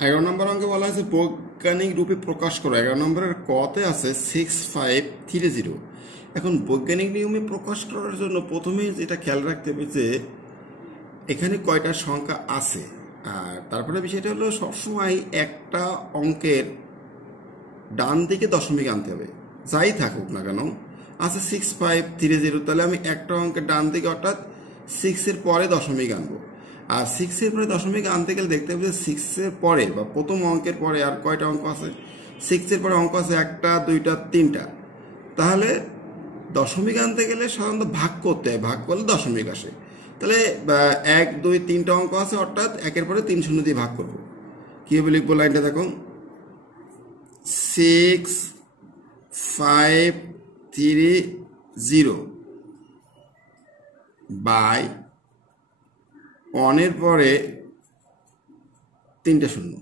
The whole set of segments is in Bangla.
11 নম্বর অঙ্কে বলা হয়েছে বৈজ্ঞানিক রূপে প্রকাশ করো। 11 নম্বরের কতে আছে 6530। এখন বৈজ্ঞানিক নিয়মে প্রকাশ করার জন্য প্রথমেই যেটা খেয়াল রাখতে হবে যে এখানে কয়টা সংখ্যা আছে, আর তারপরে বিষয়টা হলো সবসময় একটা অঙ্কের ডান দিকে দশমিক আনতে হবে, যাই থাকুক না কেন। আছে 6530, তাহলে আমি একটা অঙ্কের ডান দিকে অর্থাৎ 6-এর পরে দশমিক আনবো। আর 6-এর পরে দশমিক আনতে গেলে দেখতে হবে যে 6-এর পরে বা প্রথম অঙ্কের পরে আর কয়টা অঙ্ক আছে। 6-এর পরে অঙ্ক আছে 1টা 2টা 3টা। তাহলে দশমিক আনতে গেলে সাধারণত ভাগ করতে হয়, ভাগ করলে দশমিক আসে। তাহলে 1 2 3টা অঙ্ক আছে, অর্থাৎ 1-এর পরে 3 শূন্য দিয়ে ভাগ করবো। কীভাবে লিখবো লাইনটা দেখুন, 6530 বাই 1-এর পরে 3টা শূন্য।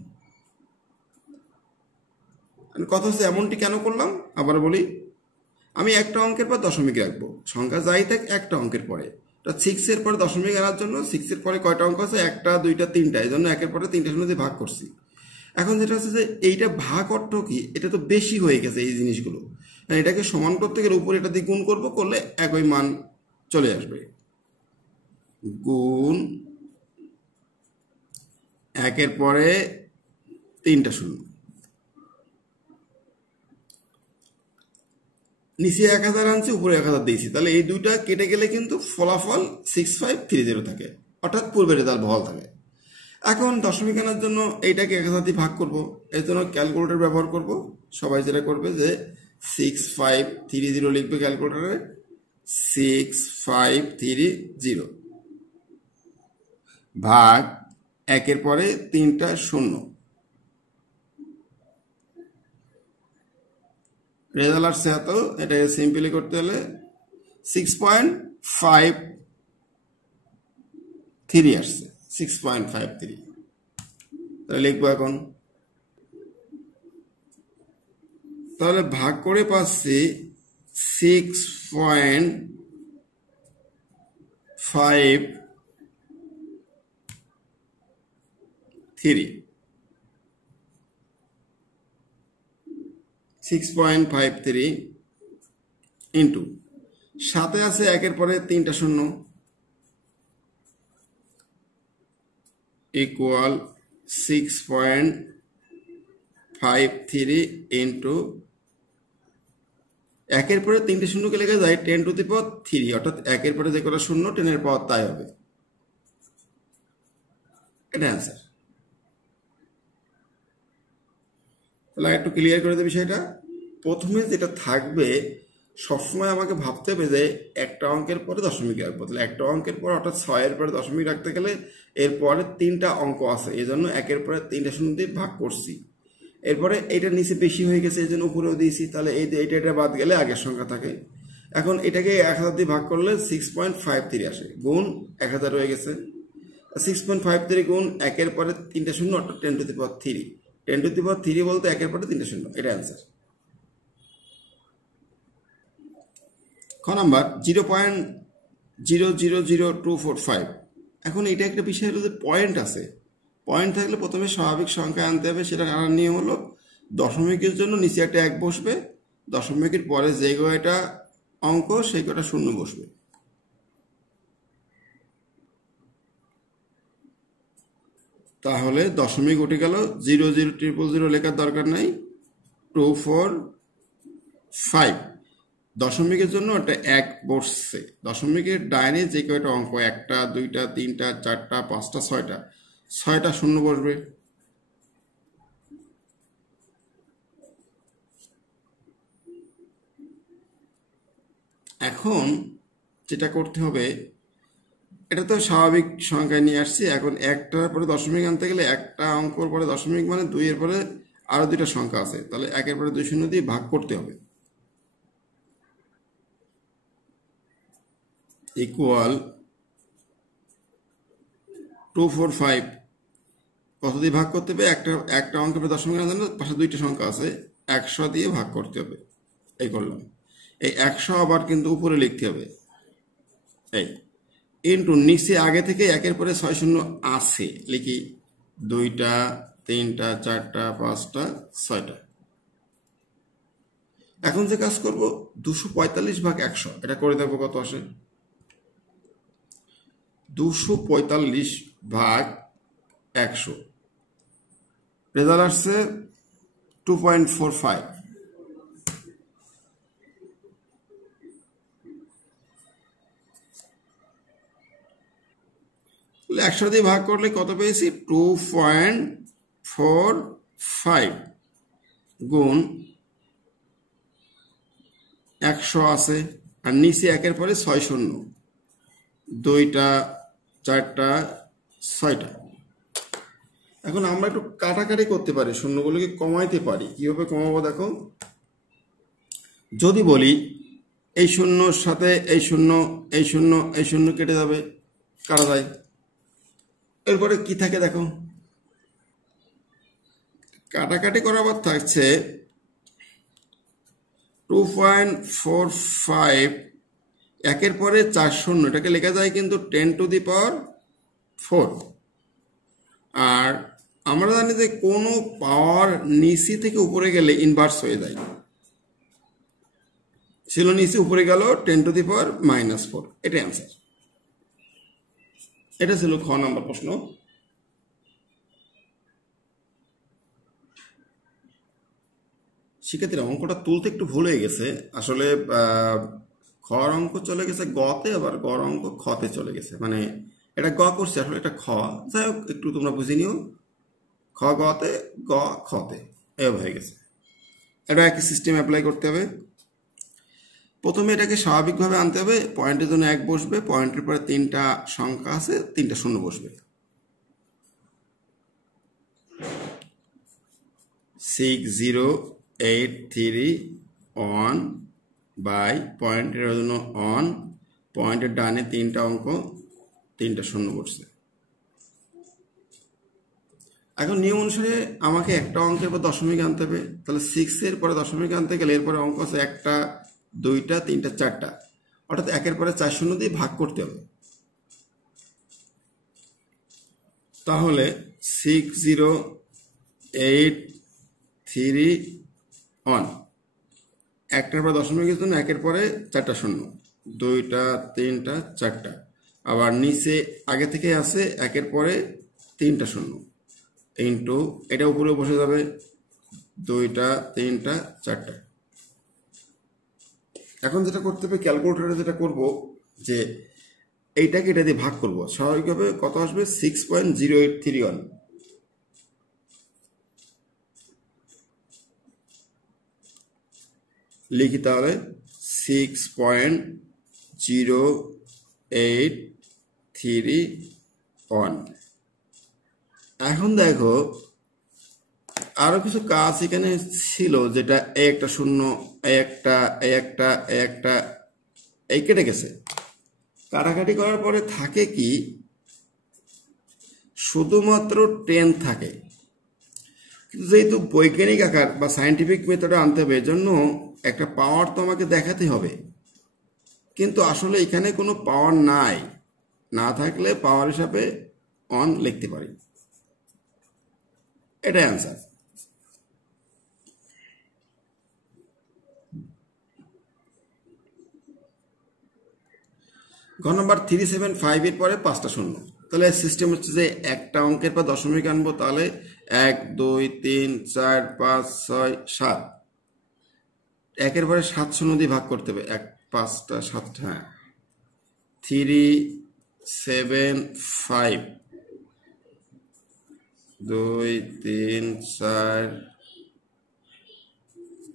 কথা হচ্ছে এমনটি কেন করলাম আবার বলি, আমি একটা অঙ্কের পর দশমিক রাখবো, সংখ্যা যাই থাক একটা অঙ্কের পরে। 6-এর পরে দশমিক আনার জন্য 6-এর পরে কয়টা অঙ্ক আছে, 1টা 2টা 3টা, এই জন্য 1-এর পরে 3টা শূন্য দিয়ে ভাগ করছি। এখন যেটা হচ্ছে যে এইটা ভাগ অর্থ কি, এটা তো বেশি হয়ে গেছে এই জিনিসগুলো, এটাকে সমান করতে গেলে উপরে এটা দিয়ে গুণ করবো, করলে একই মান চলে আসবে। গুণ 1-এর পরে 3টা শূন্য, নিচে 1000 আনছি, উপরে 1000 দিয়েছি, তাহলে এই দুইটা কেটে গেলে কিন্তু ফলাফল 6530 থাকে, অর্থাৎ পূর্বের রেজাল্ট বহাল থাকে। এখন দশমিক আনার জন্য এইটাকে 1000 দিয়ে ভাগ করব, এর জন্য ক্যালকুলেটর ব্যবহার করব। সবাই যেটা করবে যে 6530 লিখবে ক্যালকুলেটরে, 6530 ভাগ 1-এর পরে 3টা শূন্য, রেজাল্ট আসছে এত। এটাকে সিম্পলি করতে হলে 6.53 আসছে, 6.53। তাহলে লিখবো এখন, তাহলে ভাগ করে পাচ্ছি 6.53 ইন্টু সাথে আছে 1-এর পরে 3টা শূন্য ইকুয়াল 6.53 ইন্টু 1-এর পরে 3টে শূন্যকে লেখা যায় 10⁻3, অর্থাৎ 1-এর পরে যে কটা শূন্য 10-এর পাওয়ার তাই হবে। এটা অ্যান্সার। তাহলে একটু ক্লিয়ার করে দেবে বিষয়টা। প্রথমে যেটা থাকবে সবসময় আমাকে ভাবতে হবে যে একটা অঙ্কের পরে দশমিক রাখবো, তাহলে একটা অঙ্কের পর অর্থাৎ 6-এর পরে দশমিক রাখতে গেলে এরপরে 3টা অঙ্ক আছে, এই জন্য 1-এর পরে 3টা শূন্য দিয়ে ভাগ করছি। এরপরে এইটা নিচে বেশি হয়ে গেছে এই জন্য উপরেও দিয়েছি, তাহলে এটা বাদ গেলে আগের সংখ্যা থাকে। এখন এটাকে 1000 দিয়ে ভাগ করলে 6.53 আসে, গুণ 1000 হয়ে গেছে। 6.53 গুণ 1-এর পরে 3টা শূন্য, অর্থাৎ 10⁻3। 10⁻3 বলতে 1-এর পরে 3টা শূন্য, এটা অ্যান্সার। খ নাম্বার 0.000245। এখন এটা একটা বিষয় হলো যে পয়েন্ট আছে, পয়েন্ট থাকলে প্রথমে স্বাভাবিক সংখ্যা আনতে হবে। সেটা আনার নিয়ম হলো দশমিকের জন্য নিচে একটা 1 বসবে, দশমিকের পরে যে কয়টা অঙ্ক সেই কয়টা শূন্য বসবে। তাহলে দশমিক উঠে গেল, 00000 লেখার দরকার নাই, 245। দশমিকের জন্য একটা 1 বসছে, দশমিকের ডাইনে যে কয়টা অঙ্ক 1টা 2টা 3টা 4টা 5টা 6টা শূন্য বসবে। এখন যেটা করতে হবে, এটা তো স্বাভাবিক সংখ্যায় নিয়ে আসছি। এখন 1টার পরে দশমিক আনতে গেলে একটা অঙ্কর পরে দশমিক মানে 2-এর পরে আরো 2টা সংখ্যা আছে, তাহলে 1-এর পরে 2 শূন্য দিয়ে ভাগ করতে হবে, ইকুয়াল 245। কত দিয়ে ভাগ করতে হবে, একটা অঙ্কের পরে দশমিক আনার জন্য পাশে 2টা সংখ্যা আছে, 100 দিয়ে ভাগ করতে হবে। এই করলাম, এই 100 আবার কিন্তু উপরে লিখতে হবে, এই ইন্টু নিচে আগে থেকে 1-এর পরে 6 শূন্য আছে, লিখি 2টা তিনটা, চারটা, পাঁচটা, ছয়টা। এখন যে কাজ করব 245 ভাগ 100, এটা করে দেবো কত আসে? 245 ভাগ 100, রেজাল্ট আসছে 2.45। 100 দিয়ে ভাগ করলে কত পেয়েছি? 2.45 গুণ 100 আছে, আর নিচে একের পরে 6 শূন্য, দুইটা, চারটা, ছয়টা। এখন আমরা একটু কাটাকাটি করতে পারি, শূন্যগুলোকে কমাইতে পারি। কিভাবে কমাবো দেখো, যদি বলি এই শূন্যর সাথে এই শূন্য, এই শূন্য, এই শূন্য কেটে যাবে, কাটা যায়। এরপরে কি থাকে দেখো, কাটাকাটি করার পর থাকছে 2.45, একের পরে 4 শূন্য, এটাকে লেখা যায় কিন্তু 10⁴। আর আমরা জানি যে কোনো পাওয়ার নিচে থেকে উপরে গেলে ইনভার্স হয়ে যায়, ছিল নিচে উপরে গেল 10⁻⁻⁴। এটাই অ্যান্সার। এটা ছিল খ নাম্বার প্রশ্ন। শিক্ষার্থীরা অঙ্কটা তুলতে একটু ভুল হয়ে গেছে, আসলে খ অঙ্ক চলে গেছে গতে, আবার গ অঙ্ক খতে চলে গেছে, মানে এটা গ করছে আসলে এটা খ। যাই হোক, একটু তোমরা বুঝে নিও, খ গতে, গ খতে, এভাবে হয়ে গেছে। এটা একই সিস্টেম অ্যাপ্লাই করতে হবে। প্রথমে এটাকে স্বাভাবিকভাবে আনতে হবে, পয়েন্টের জন্য 1 বসবে, পয়েন্টের পরে 3টা সংখ্যা আছে, 3টা শূন্য বসবে। 6083 বাই পয়েন্টের জন্য অন, পয়েন্টের ডানে 3টা অঙ্ক, 3টা শূন্য বসছে। এখন নিয়ম অনুসারে আমাকে একটা অঙ্কের পর দশমিক আনতে হবে, তাহলে 6-এর পরে দশমিক আনতে গেলে এরপরে অঙ্ক আছে 1টা, 2টা, 3টা, 4টা, অর্থাৎ 1-এর পরে 4 শূন্য দিয়ে ভাগ করতে হবে। তাহলে 6083 অন, 1টার পরে দশমিকের জন্য 1-এর পরে 4টা শূন্য, 2টা, 3টা, 4টা, আবার নিচে আগে থেকে আছে 1-এর পরে 3টা শূন্য, ইন্টু এটা উপরে বসে যাবে 2টা, 3টা, 4টা। এখন যেটা করতে হবে, ক্যালকুলেটরে যেটা করব যে এইটাকে এটা দিয়ে ভাগ করব, স্বাভাবিকভাবে কত আসবে? 6.0831। লিখি তাহলে 6.0831। এখন দেখো আরো কিছু কাজ এখানে ছিল, যেটা একটা শূন্য, একটা এই কেটে গেছে। কাটাকাটি করার পরে থাকে কি, শুধুমাত্র 10 থাকে। কিন্তু যেহেতু বৈজ্ঞানিক আকার বা সায়েন্টিফিক মেথডে আনতে হবে, এজন্য একটা পাওয়ার তো আমাকে দেখাতে হবে, কিন্তু আসলে এখানে কোনো পাওয়ার নাই। না থাকলে পাওয়ার হিসাবে অন লিখতে পারি। এটাই অ্যান্সার। ঘ নম্বর 375 পরে 5টা শূন্য, তাহলে সিস্টেম হচ্ছে যে একটা অঙ্কের পর দশমিক আনবো, তাহলে 1 2 3 4 5 6 7, 1-এর পরে 7 শূন্য দিয়ে ভাগ করতে হবে, 1 5টা 7টা, হ্যাঁ 375 2 3 4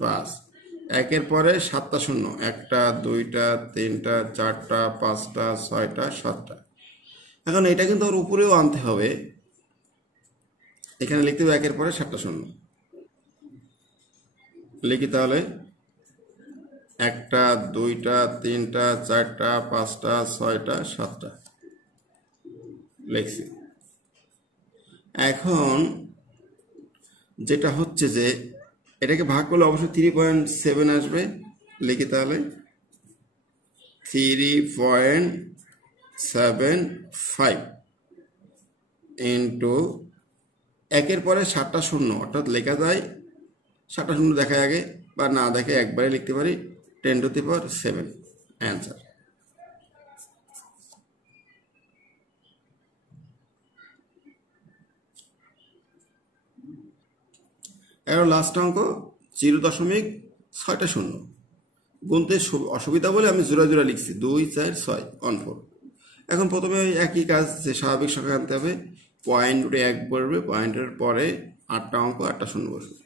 5, 1-এর পরে 7টা শূন্য, 1টা 2টা 3টা 4টা 5টা 6টা 7টা। এখন এটা কিন্তু ওর উপরেও আনতে হবে, এখানে লিখতে হবে 1-এর পরে 7টা শূন্য। লিখি তাহলে 1টা 2টা 3টা 4টা 5টা 6টা 7টা লিখছি। এখন যেটা হচ্ছে যে এটাকে ভাগ করলে অবশ্যই 3.7 আসবে। লিখি তাহলে 3.75 ইন্টু একের পরে 7টা শূন্য, অর্থাৎ লেখা যায় 7টা শূন্য দেখায় আগে, বা না দেখে একবারে লিখতে পারি 10⁻7 অ্যান্সার। এবার লাস্ট অঙ্ক 0.6টা শূন্য। গুনতে অসুবিধা বলে আমি জোড়া জোড়া লিখছি 2 4 6 1 4। এখন প্রথমে একই কাজ, যে স্বাভাবিক সংখ্যা আনতে হবে, পয়েন্ট উঠে 1 বসবে, পয়েন্টের পরে 8টা অঙ্ক 8টা শূন্য বসবে,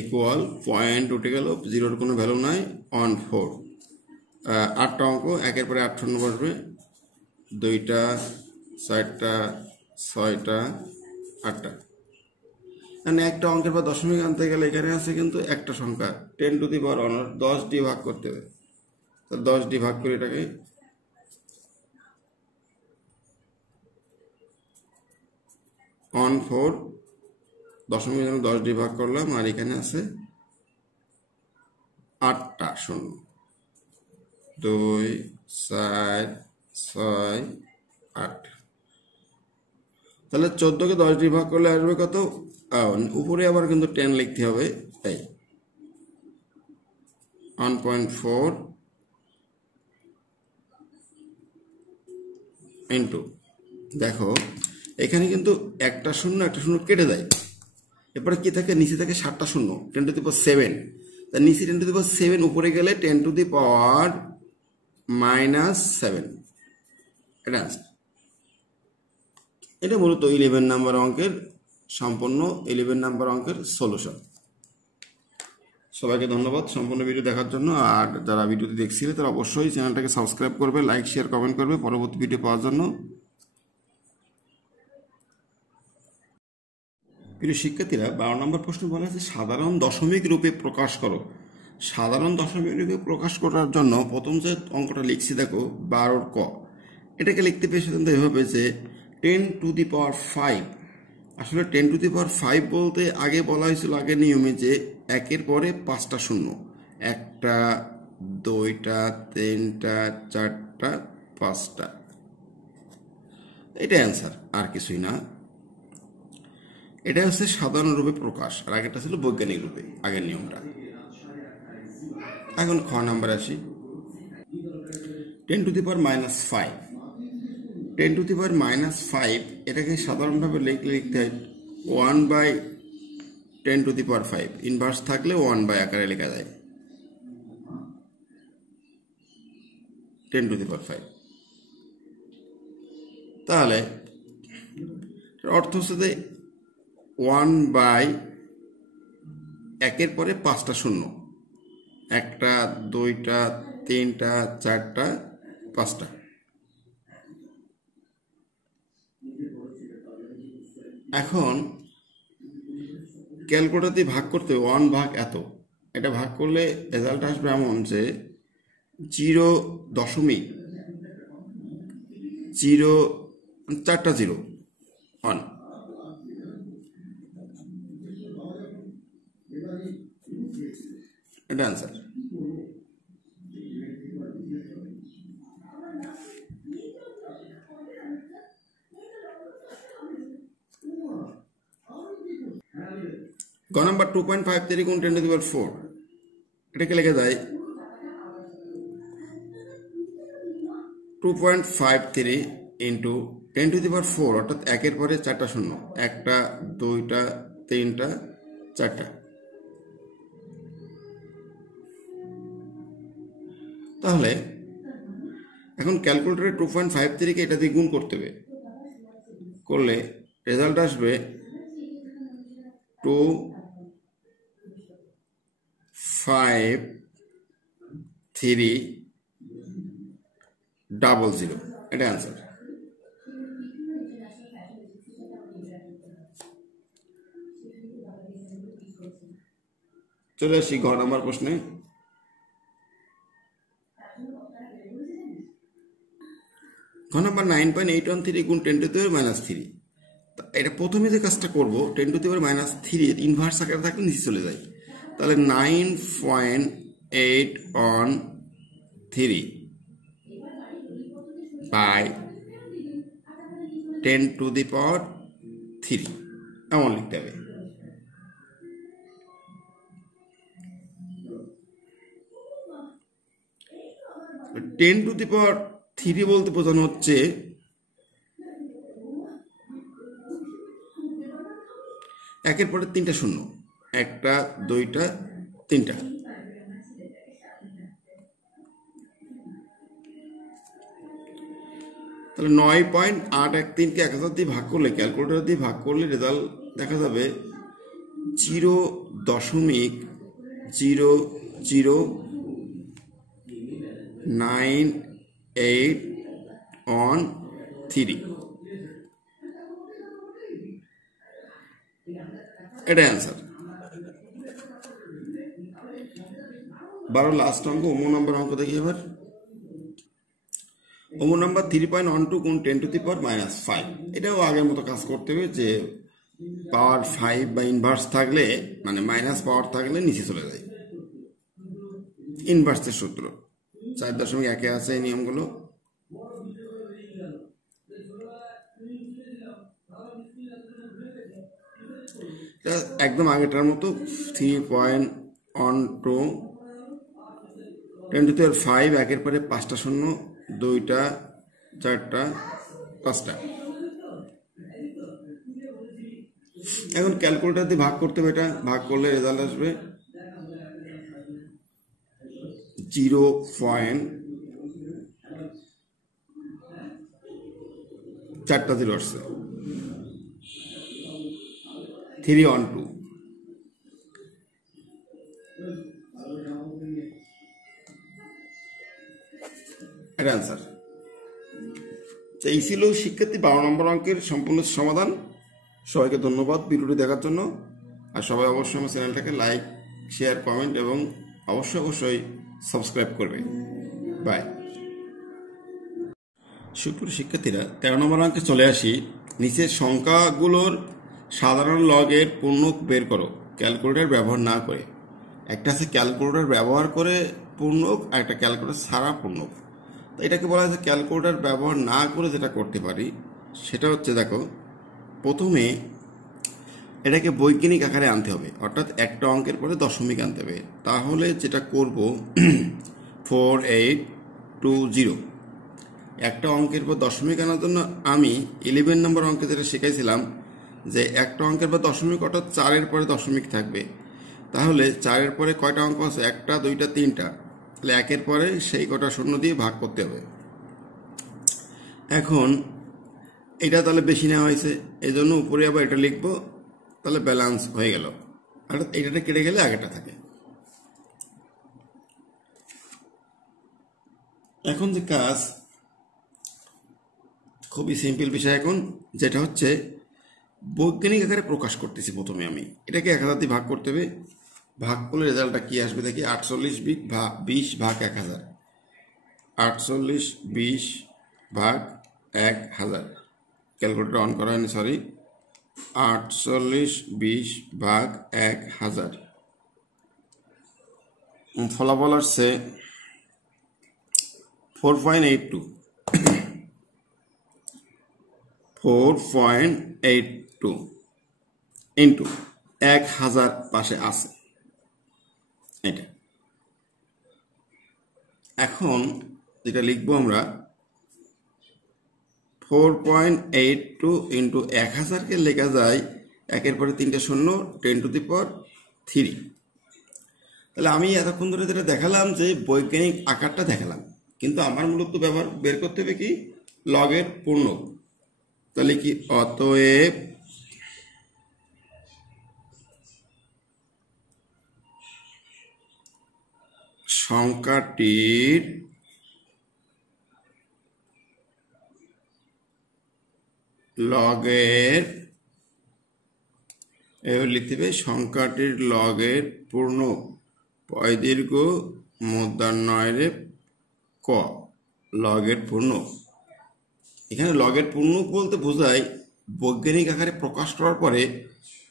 ইকুয়াল পয়েন্ট উঠে গেল, জিরোর কোনো ভ্যালু নাই, 1 4। 8টা অঙ্ক, একের পরে 8 শূন্য বসবে, 2টা 4টা 6টা 8টা। মানে একটা অঙ্কের পর দশমিক আনতে গেলে এখানে আছে কিন্তু একটা সংখ্যা 10⁻1, 10 দিয়ে ভাগ করতে হবে। তো 10 দিয়ে ভাগ করে এটাকে 1 4, দশমিক 10 দিয়ে ভাগ করলাম, আর এখানে আছে 8টা শূন্য, 2 4 6 8। তাহলে 14কে 10 দিয়ে ভাগ করলে আসবে কত? উপরে আবার কিন্তু 10 লিখতে হবে, তাই 1.4 ইন্টু, দেখো এখানে কিন্তু একটা শূন্য কেটে দেয়, এরপরে কি থাকে? নিচে থাকে 7টা শূন্য, 10⁻7। তার নিচে 10⁻7, উপরে গেলে 10⁻−7। এটা আনসার। এটা মূলত 11 নাম্বার অঙ্কের সম্পূর্ণ 11 নাম্বার অঙ্কের সলিউশন। সবাইকে ধন্যবাদ সম্পূর্ণ ভিডিও দেখার জন্য। আর যারা ভিডিওটি দেখছিলে তারা অবশ্যই চ্যানেলটাকে সাবস্ক্রাইব করবে, লাইক শেয়ার কমেন্ট করবে পরবর্তী ভিডিও পাওয়ার জন্য। প্রিয় শিক্ষার্থীরা, 12 নম্বর প্রশ্ন বলা আছে সাধারণ দশমিক রূপে প্রকাশ করো। সাধারণ দশমিক রূপে প্রকাশ করার জন্য প্রথম যে অঙ্কটা লিখছি দেখো 12 ক, এটাকে লিখতে পেয়েছে কিন্তু এভাবে যে 10⁵। আসলে 10⁵ বলতে আগে বলা হয়েছিল, আগের নিয়মে, যে একের পরে 5টা শূন্য, 1টা 2টা 3টা 4টা 5টা, এটা অ্যান্সার, আর কিছুই না। এটা হচ্ছে সাধারণ রূপে প্রকাশ, আর আগেরটা ছিল বৈজ্ঞানিক রূপে, আগের নিয়মটা। এখন খ নাম্বার আসি, 10⁻⁻5। 10⁻⁻5 এটাকে সাধারণভাবে লিখতে হয় 1/10⁵। ইনভার্স থাকলে 1/, আকারে লেখা যায় 10⁵। তাহলে অর্থ হচ্ছে যে 1/, একের পরে 5টা শূন্য, 1টা 2টা 3টা 4টা 5টা। এখন ক্যালকুলেটর দিয়ে ভাগ করতে 1 ভাগ এত, এটা ভাগ করলে রেজাল্ট আসবে এমন যে 0.4টা 0 1। এটা আনসার। গ নাম্বার 2.53 গুণ 10⁻4, এটাকে লেখা যায় 2.53 ইন্টু 10⁻4, অর্থাৎ একের পরে 4টা শূন্য, 1টা 2টা 3টা 4টা। তাহলে এখন ক্যালকুলেটরে 2.53কে এটা দিয়ে গুণ করতে হবে, করলে রেজাল্ট আসবে 25300, এটা অ্যান্সার। চলে আসি ঘ নাম্বার প্রশ্নে। ঘ নাম্বার 9.813 গুণ 10⁻³ এটা প্রথমে যে কাজটা করবো 10⁻³ ইনভার্স আকারে থাকলে নিচে চলে যায়, তাহলে 9.813 বাই 10⁻³ এমন লিখতে হবে। (10⁻³ বলতে বোঝানো হচ্ছে একের পরে 3টা শূন্য, 1টা 2টা 3টা। তাহলে 9.813কে 1000 দিয়ে ভাগ করলে, ক্যালকুলেটর দিয়ে ভাগ করলে রেজাল্ট দেখা যাবে 0.009813। এটা অ্যান্সার। 12 লাস্ট অঙ্ক, অমু নম্বর অঙ্ক দেখি এবার। অমু নাম্বার 3.12 গুণ 10⁻⁵। এটাও আগের মতো কাজ করতে হবে, যে পাওয়ার 5 বা ইনভার্স থাকলে, মানে মাইনাস পাওয়ার থাকলে নিচে চলে যায়। ইনভার্সের সূত্র 4.1 আছে এই নিয়মগুলো। একদম আগেটার মতো 3.12 10⁵, একের পরে 5টা শূন্য, 2টা 4টা 5টা। এখন ক্যালকুলেটর দিয়ে ভাগ করতে হবে, এটা ভাগ করলে রেজাল্ট আসবে 0.4টা 0 আসছে, 312। এটা অ্যান্সার। এই ছিল শিক্ষার্থী 12 নম্বর অঙ্কের সম্পূর্ণ সমাধান। সবাইকে ধন্যবাদ ভিডিওটি দেখার জন্য। আর সবাই অবশ্যই আমার চ্যানেলটাকে লাইক, শেয়ার, কমেন্ট এবং অবশ্যই সাবস্ক্রাইব করবে। বাই। সুপ্রিয় শিক্ষার্থীরা, 13 নম্বর অঙ্কে চলে আসি। নিচের সংখ্যাগুলোর সাধারণ লগের পূর্ণক বের করো ক্যালকুলেটর ব্যবহার না করে। একটা আছে ক্যালকুলেটর ব্যবহার করে পূর্ণক, আর একটা ক্যালকুলেটর ছাড়া পূর্ণক। তো এটাকে বলা হচ্ছে ক্যালকুলেটর ব্যবহার না করে যেটা করতে পারি সেটা হচ্ছে, দেখো, প্রথমে এটাকে বৈজ্ঞানিক আকারে আনতে হবে, অর্থাৎ একটা অঙ্কের পরে দশমিক আনতে হবে। তাহলে যেটা করব 4820। একটা অঙ্কের পর দশমিক আনার জন্য আমি 11 নম্বর অঙ্কে যেটা শিখাইছিলাম, যে একটা অঙ্কের পর দশমিক, অর্থাৎ 4-এর পরে দশমিক থাকবে। তাহলে 4-এর পরে কয়টা অঙ্ক আছে? 1টা 2টা 3টা। তাহলে 1-এর পরে সেই কটা শূন্য দিয়ে ভাগ করতে হবে। এখন এটা তাহলে বেশি নেওয়া হয়েছে, এই জন্য উপরে আবার এটা লিখবো, তাহলে ব্যালেন্স হয়ে গেল। অর্থাৎ এইটাটা কেটে গেলে আগেটা থাকে। এখন যে কাজ, খুবই সিম্পল বিষয় এখন, যেটা হচ্ছে বৈজ্ঞানিক আকারে প্রকাশ করতেছি। প্রথমে আমি এটাকে 1000 দিয়ে ভাগ করতে হবে। ভাগ করলে রেজাল্টটা কি আসবে দেখি। 4820 ভাগ 1000। 4820 ভাগ 1000। ক্যালকুলেটর অন করা হয়নি, সরি। 4820 ভাগ 1000। ফলাফল আসছে 4.82। 4.82 ইন্টু 1000 পাশে আছে এটা। এখন যেটা লিখবো আমরা, 4.82 ইন্টু 1000কে লেখা যায় 1-এর পরে 3টা শূন্য, 10⁻³ তাহলে আমি এতক্ষণ ধরে যেটা দেখালাম, যে বৈজ্ঞানিক আকারটা দেখালাম, কিন্তু আমার মূলত ব্যবহার বের করতে হবে কি, লগের পূর্ণক। তাহলে কি, অতএব সংখ্যাটির লগের, এবার লিখতে হবে সংখ্যাটির লগের পূর্ণক, পয় দীর্ঘ মূর্ধন্যয় ক, লগের পূর্ণক। এখানে লগের পূর্ণক বলতে বোঝায় বৈজ্ঞানিক আকারে প্রকাশ করার পরে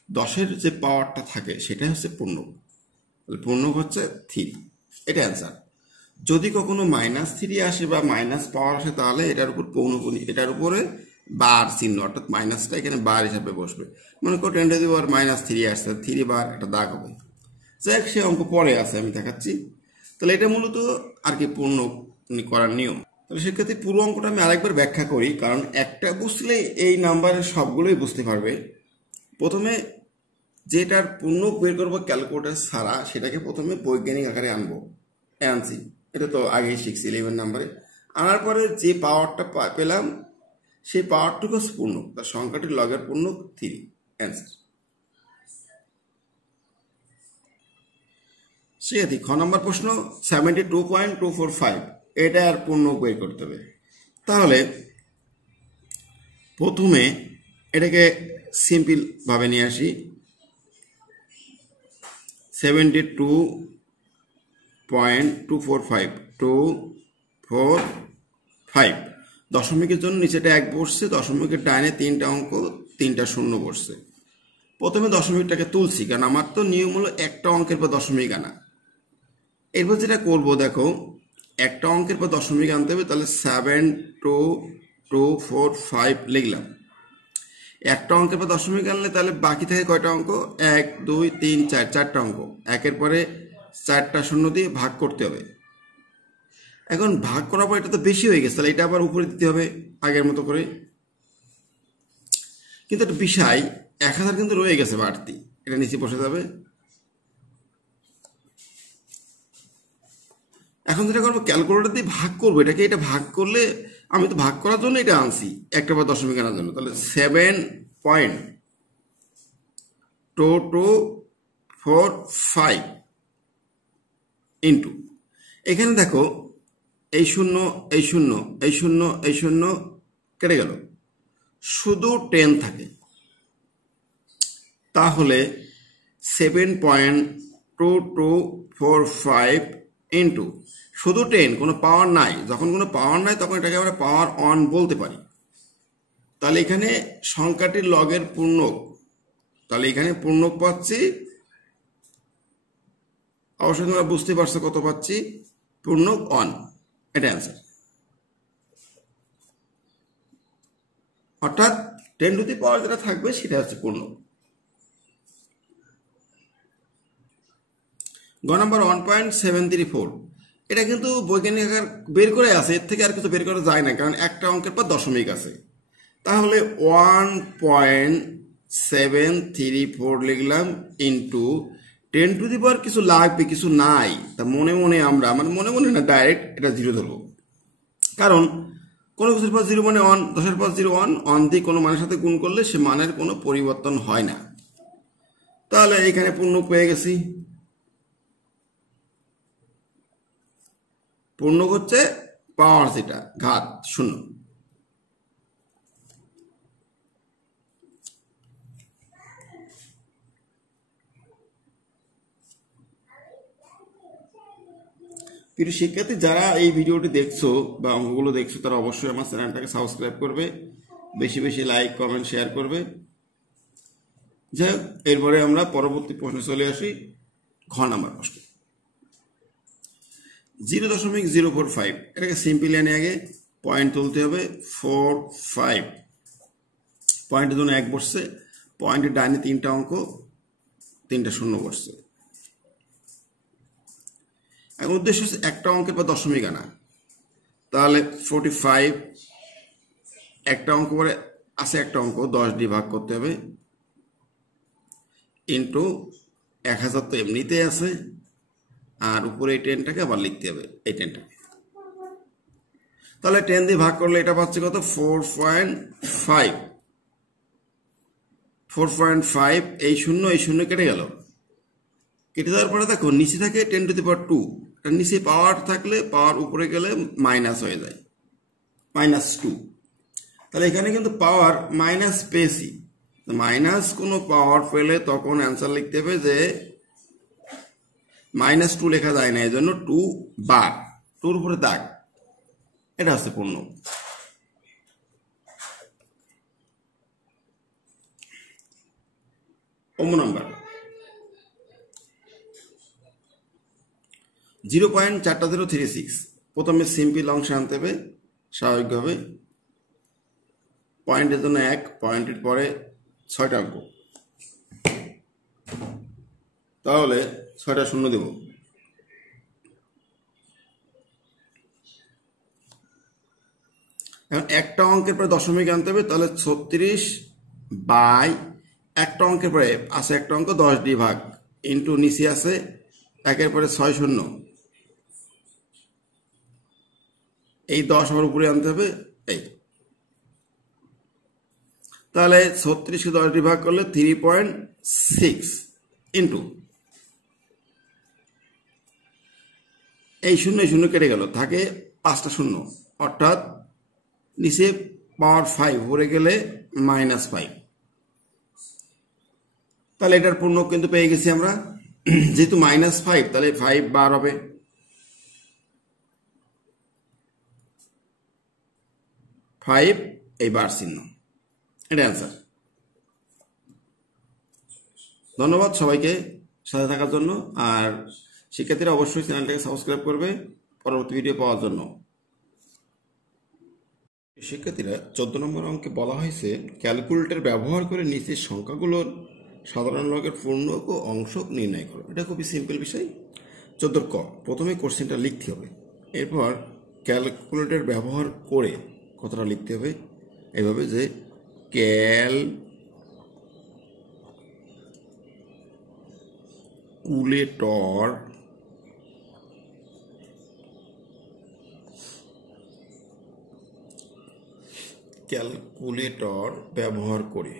10-এর যে পাওয়ারটা থাকে সেটা হচ্ছে পূর্ণক। পূর্ণক হচ্ছে 3। এটা অ্যান্সার। যদি কখনো -3 আসে বা মাইনাস পাওয়ার আসে, তাহলে এটার উপর পৌনপুনি, এটার উপরে বার চিহ্ন, অর্থাৎ মাইনাসটা এখানে বার হিসাবে বসবে। মনে করো 10 টু দি পাওয়ার -3 আসছে, 3 বার একটা দাগ হবে। যাই হোক, সে অঙ্ক পরে আছে, আমি দেখাচ্ছি। তাহলে এটা মূলত আর কি পূর্ণ করার নিয়ম। তাহলে সেক্ষেত্রে পুরো অঙ্কটা আমি আরেকবার ব্যাখ্যা করি, কারণ একটা বুঝলে এই নাম্বারের সবগুলোই বুঝতে পারবে। প্রথমে যেটার পূর্ণ বের করবো ক্যালকুলেটর ছাড়া, সেটাকে প্রথমে বৈজ্ঞানিক আকারে আনবো, আনছি। এটা তো আগেই শিখছি 11 নাম্বারে। আনার পরে যে পাওয়ারটা পেলাম সেই পাওয়ারটুকু পূর্ণ, তার সংখ্যাটির লগের পূর্ণ 3, অ্যান্সার। সেক্ষেত্রে খ নম্বর প্রশ্ন 72.245, এটা আর পূর্ণ বের করতে হবে। তাহলে প্রথমে এটাকে সিম্পল ভাবে নিয়ে আসি। 72.245 দশমিকের জন্য নিচেটা 1 বসছে, দশমিকের ডাইনে 3টা অঙ্ক, 3টা শূন্য বসছে। প্রথমে দশমিকটাকে তুলছি, কারণ আমার তো নিয়ম হলো একটা অঙ্কের পর দশমিক আনা। এরপর যেটা করবো, দেখো একটা অঙ্কের পর দশমিক আনতে হবে, তাহলে 72.245 লিখলাম। একটা অঙ্কের পর দশমিক আনলে তাহলে বাকি থাকে কয়টা অঙ্ক? 1 2 3 4, 4টা অঙ্ক। একের পরে 4টা শূন্য দিয়ে ভাগ করতে হবে। এখন ভাগ করার পর এটা তো বেশি হয়ে গেছে, তাহলে এটা আবার উপরে দিতে হবে আগের মতো করে। কিন্তু একটা বিষয়, 1000 কিন্তু রয়ে গেছে বাড়তি, এটা নিচে বসে যাবে। এখন যেটা করবো, ক্যালকুলেটর দিয়ে ভাগ করবো এটাকে। এটা ভাগ করলে, আমি তো ভাগ করার জন্য এটা আনছি, একটা পর দশমিক আনার জন্য। তাহলে 7.2245 ইন্টু, এখানে দেখো এই শূন্য এই শূন্য এই শূন্য এই শূন্য কেটে গেল, শুধু 10 থাকে। তাহলে 7.2245 ইন্টু শুধু 10, কোনো পাওয়ার নাই। যখন কোনো পাওয়ার নাই তখন এটাকে আমরা পাওয়ার অন বলতে পারি। তাহলে এখানে সংখ্যাটির লগের পূর্ণক, তাহলে এখানে পূর্ণক পাচ্ছি। অবশ্যই তোমরা বুঝতে পারছো কত পাচ্ছি, পূর্ণক 1, এটা অ্যান্সার। অর্থাৎ 10 টু দি পাওয়ার যেটা থাকবে সেটা হচ্ছে পূর্ণক। গ নাম্বার 1.734, এটা কিন্তু বৈজ্ঞানিক আকার বের করে আছে, এর থেকে আর কিছু বের করা যায় না, কারণ একটা অঙ্কের পর দশমিক আছে। তাহলে 1.734 লিখলাম ইন্টু 10 টু দি পাওয়ার কিছু লাগবে, কিছু নাই। তা মনে মনে আমরা, মানে মনে মনে না, ডাইরেক্ট এটা 0 ধরবো, কারণ কোনো কিছুর পর 0 মানে 1, 10-এর পর 0 1, 1 দিয়ে কোনো মানের সাথে গুণ করলে সে মানের কোনো পরিবর্তন হয় না। তাহলে এখানে পূর্ণক পেয়ে গেছি। পূর্ণক হচ্ছে পাওয়ার, যেটা ঘাত 0। প্রিয় শিক্ষার্থী, যারা এই ভিডিওটি দেখছো বা অঙ্কগুলো দেখছো, তারা অবশ্যই আমার চ্যানেলটাকে সাবস্ক্রাইব করবে, বেশি বেশি লাইক কমেন্ট শেয়ার করবে। যাই হোক, এরপরে আমরা পরবর্তী প্রশ্নে চলে আসি। ঘ নাম্বার প্রশ্ন 0.045, এটাকে সিম্পলি আনি। আগে পয়েন্ট তুলতে হবে 4 5, পয়েন্টের জন্য 1 বসছে, পয়েন্টের ডাইনে 3টা অঙ্ক, 3টা শূন্য বসছে। এখন উদ্দেশ্য হচ্ছে একটা অঙ্কের পর দশমিক আনা। তাহলে 45, একটা অঙ্ক পরে আছে একটা অঙ্ক, 10 দিয়ে ভাগ করতে হবে, ইন্টু 1000 তো এমনিতেই আছে, আর উপরে এই 10টাকে আবার লিখতে হবে, এই 10টাকে। তাহলে 10 দিয়ে ভাগ করলে এটা পাচ্ছে কত? 4.5। 4.5, এই শূন্য কেটে গেল। কেটে যাওয়ার পরে দেখো নিচে থাকে 10 টু দি পাওয়ার 2, নিচে পাওয়ার থাকলে পাওয়ার উপরে গেলে মাইনাস হয়ে যায়, -2। তাহলে এখানে কিন্তু পাওয়ার মাইনাস পেয়েছি। মাইনাস কোনো পাওয়ার পেলে তখন অ্যান্সার লিখতে হবে যে -2 লেখা যায় না, এই জন্য 2 বার, 2-র উপরে দাগ, এটা হচ্ছে পূর্ণ। নম্বর 0.4036, প্রথমে সিম্পল অংশ আনতে হবে স্বাভাবিকভাবে। পয়েন্টের জন্য 1, পয়েন্টের পরে 6টা অঙ্ক, তাহলে 6টা শূন্য দেব। এখন একটা অঙ্কের পরে দশমিক আনতে হবে, তাহলে 36 বাই একটা অঙ্কের পরে আছে একটা অঙ্ক 10 দিয়ে ভাগ ইন্টু নিচে আছে 1-এর পরে 6 শূন্য, এই 10 আবার উপরে আনতে হবে এই, তাহলে 36কে 10 দিয়ে ভাগ করলে 3.6 ইন্টু এই শূন্য শূন্য কেটে গেল, থাকে 5টা শূন্য, অর্থাৎ নিচে পাওয়ার 5 উপরে গেলে -5। তাহলে এটার পূর্ণ কিন্তু পেয়ে গেছি আমরা, যেহেতু -5 তাহলে 5 বার হবে, এই বার চিহ্ন, এটা অ্যান্সার। ধন্যবাদ সবাইকে সাথে থাকার জন্য, আর শিক্ষার্থীরা অবশ্যই চ্যানেলটাকে সাবস্ক্রাইব করবে পরবর্তী ভিডিও পাওয়ার জন্য। শিক্ষার্থীরা 14 নম্বর অঙ্কে বলা হয়েছে ক্যালকুলেটর ব্যবহার করে নিচের সংখ্যাগুলোর সাধারণ লবের পূর্ণক ও অংশক নির্ণয় করো। এটা খুবই সিম্পল বিষয়। 14 ক, প্রথমে কোশ্চেনটা লিখতে হবে, এরপর ক্যালকুলেটর ব্যবহার করে কতটা লিখতে হবে, এইভাবে যে ক্যালকুলেটর ব্যবহার করে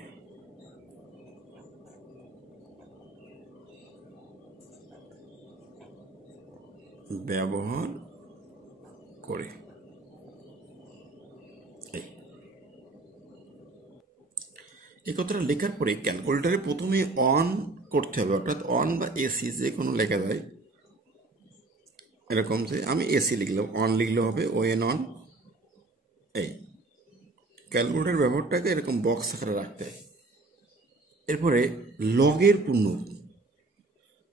এই কথাটা লেখার পরে ক্যালকুলেটরে প্রথমে অন করতে হবে, অর্থাৎ অন বা এসি যে কোনো লেখা যায়, এরকম যে আমি এসি লিখলাম, অন লিখলেও হবে, ওএন অন। এই ক্যালকুলেটর ব্যবহারটাকে এরকম বক্স আকারে রাখতে হয়। এরপরে লগের পূর্ণ,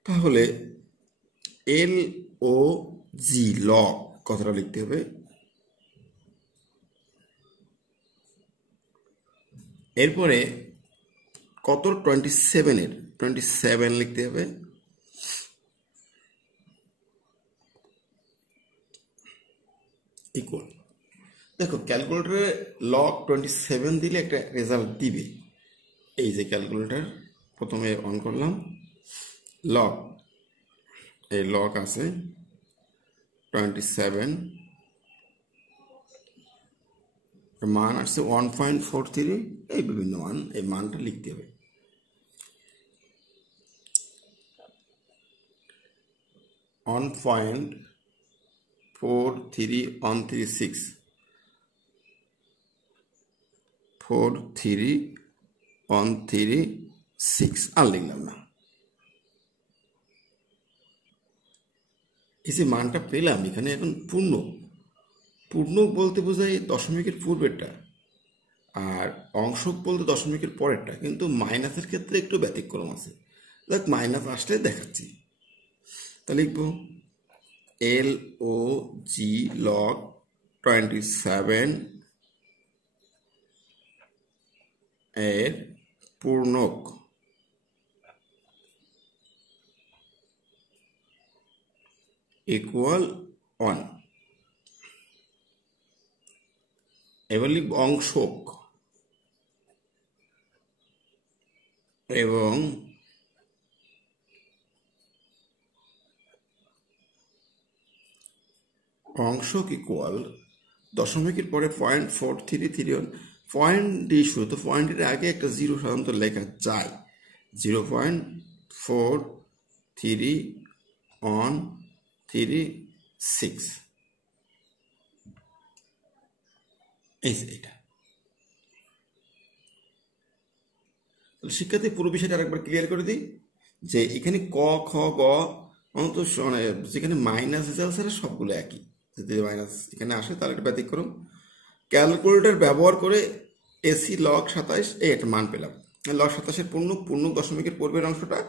তাহলে LOG লগ কথাটা লিখতে হবে, এরপরে কত 27-এর 27 লিখতে হবে, ইকুয়াল। দেখো ক্যালকুলেটরে লগ 27 দিলে একটা রেজাল্ট দিবে। এই যে ক্যালকুলেটর প্রথমে অন করলাম, লগ, এই লগ আছে 27, মান আসছে 1.43, এই বিভিন্ন মান, এই মানটা লিখতে হবে। on 0.43136 43136 আর লিখলাম না। এই যে মানটা পেলাম এখানে, এখন পূর্ণ বলতে বোঝায় দশমিকের পূর্বেরটা, আর অংশক বলতে দশমিকের পরেরটা, কিন্তু মাইনাসের ক্ষেত্রে একটু ব্যতিক্রম আছে। দেখ মাইনাস আসলে দেখাচ্ছি, তা লিখব LOG log 27 এর পূর্ণক ইকুয়াল 1। এবার লিখব অংশক, এবং অংশক ইকুয়াল দশমিকের পরে 0.4331, পয়েন্ট দিয়ে শুরু, তো পয়েন্টের আগে একটা জিরো সাধারণত লেখা যায়, 0.4336, এই যে এটা। শিক্ষার্থী পুরো বিষয়টা আরেকবার ক্লিয়ার করে দিই, যে এখানে ক খ গ অন্তত যেখানে মাইনাস রেজাল্ট ছাড়া সবগুলো একই, যদি মাইনাস এখানে আসে তাহলে এটা ব্যতিক্রম। ক্যালকুলেটর ব্যবহার করে এসি লগ 27, এই একটা মান পেলাম। লগ 27-এর পূর্ণ দশমিকের পূর্বের অংশটা,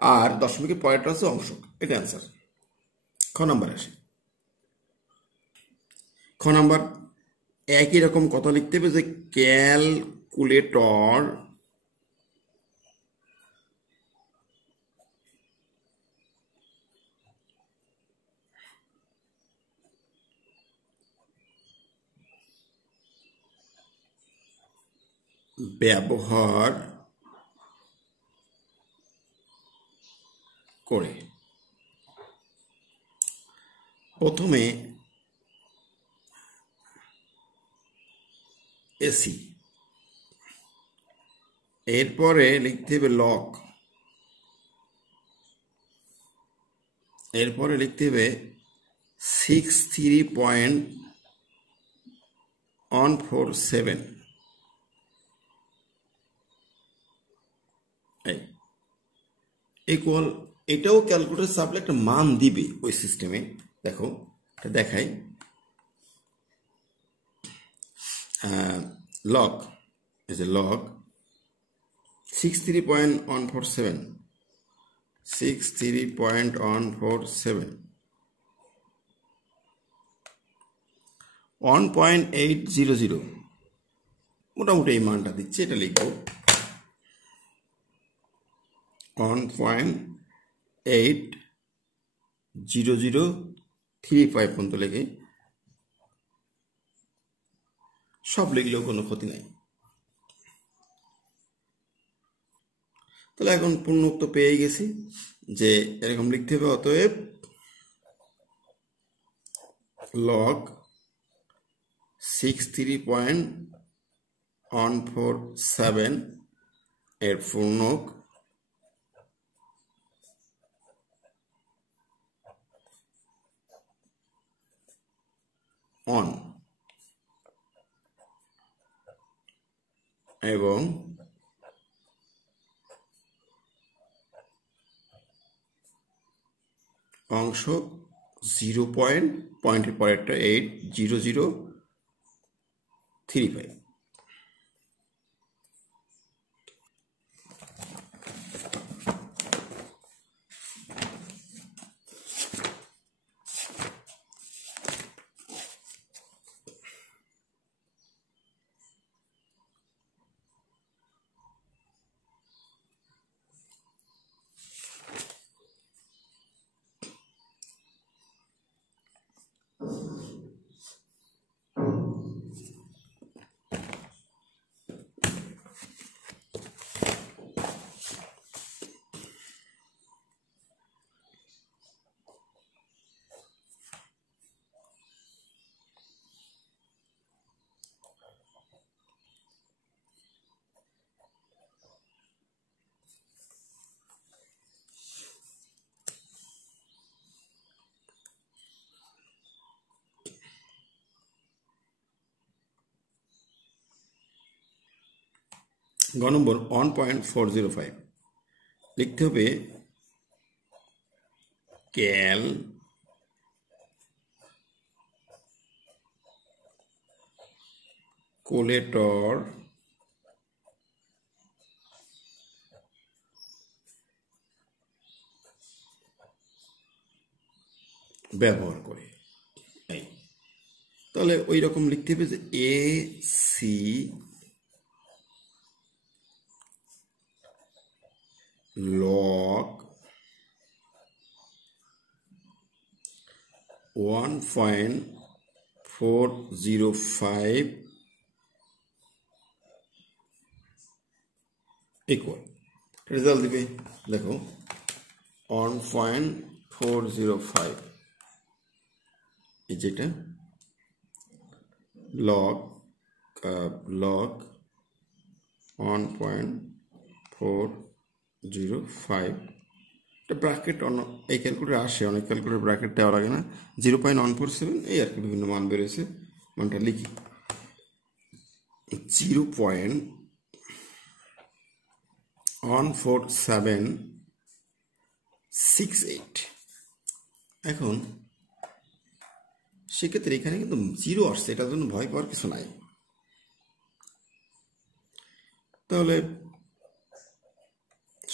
আর দশমিকের পরেরটা হচ্ছে অংশক, এটা অ্যান্সার। খ নাম্বার আসে, খ নাম্বার একই রকম কথা লিখতে হবে যে ক্যালকুলেটর ব্যবহার করে প্রথমে এসি, এরপরে লিখতে হবে লক, এরপরে লিখতে হবে 63.147 ইকুয়াল, এটাও ক্যালকুলেটর চাপলে একটা মান দিবে ওই সিস্টেমে। দেখো এটা দেখাই, লগ is a log 63.147 1.800 মোটামুটি এই মানটা দিচ্ছে, এটা লিখবো 1.80035 পর্যন্ত লেগে, সব লিখলেও কোনো ক্ষতি নাই। তাহলে এখন পূর্ণোক্ত পেয়ে গেছি যে এরকম লিখতে হবে। অতএব লগ 63.147 এর পূর্ণক অন এবং অংশ 0 পয়েন্টের পরেরটা 80035। গ নম্বর 1.405 লিখতে হবে ক্যালকুলেটর ব্যবহার করে। তাহলে ওই রকম লিখতে হবে যে এসি log 1.405 ইকুয়াল, রেজাল্ট দিবে দেখো 1.405 এই যেটা log 1.405, এটা ব্র্যাকেট এই ক্যালকুলেটর আসে, অনেক ক্যালকুলেটর ব্র্যাকেট দেওয়া লাগে না, 0.147 এই আর কি, বিভিন্ন মান বেরোয়েছে, মানটা লিখি 0.14768। এখন সেক্ষেত্রে এখানে কিন্তু 0 আসছে, এটার জন্য ভয় পাওয়ার কিছু নাই। তাহলে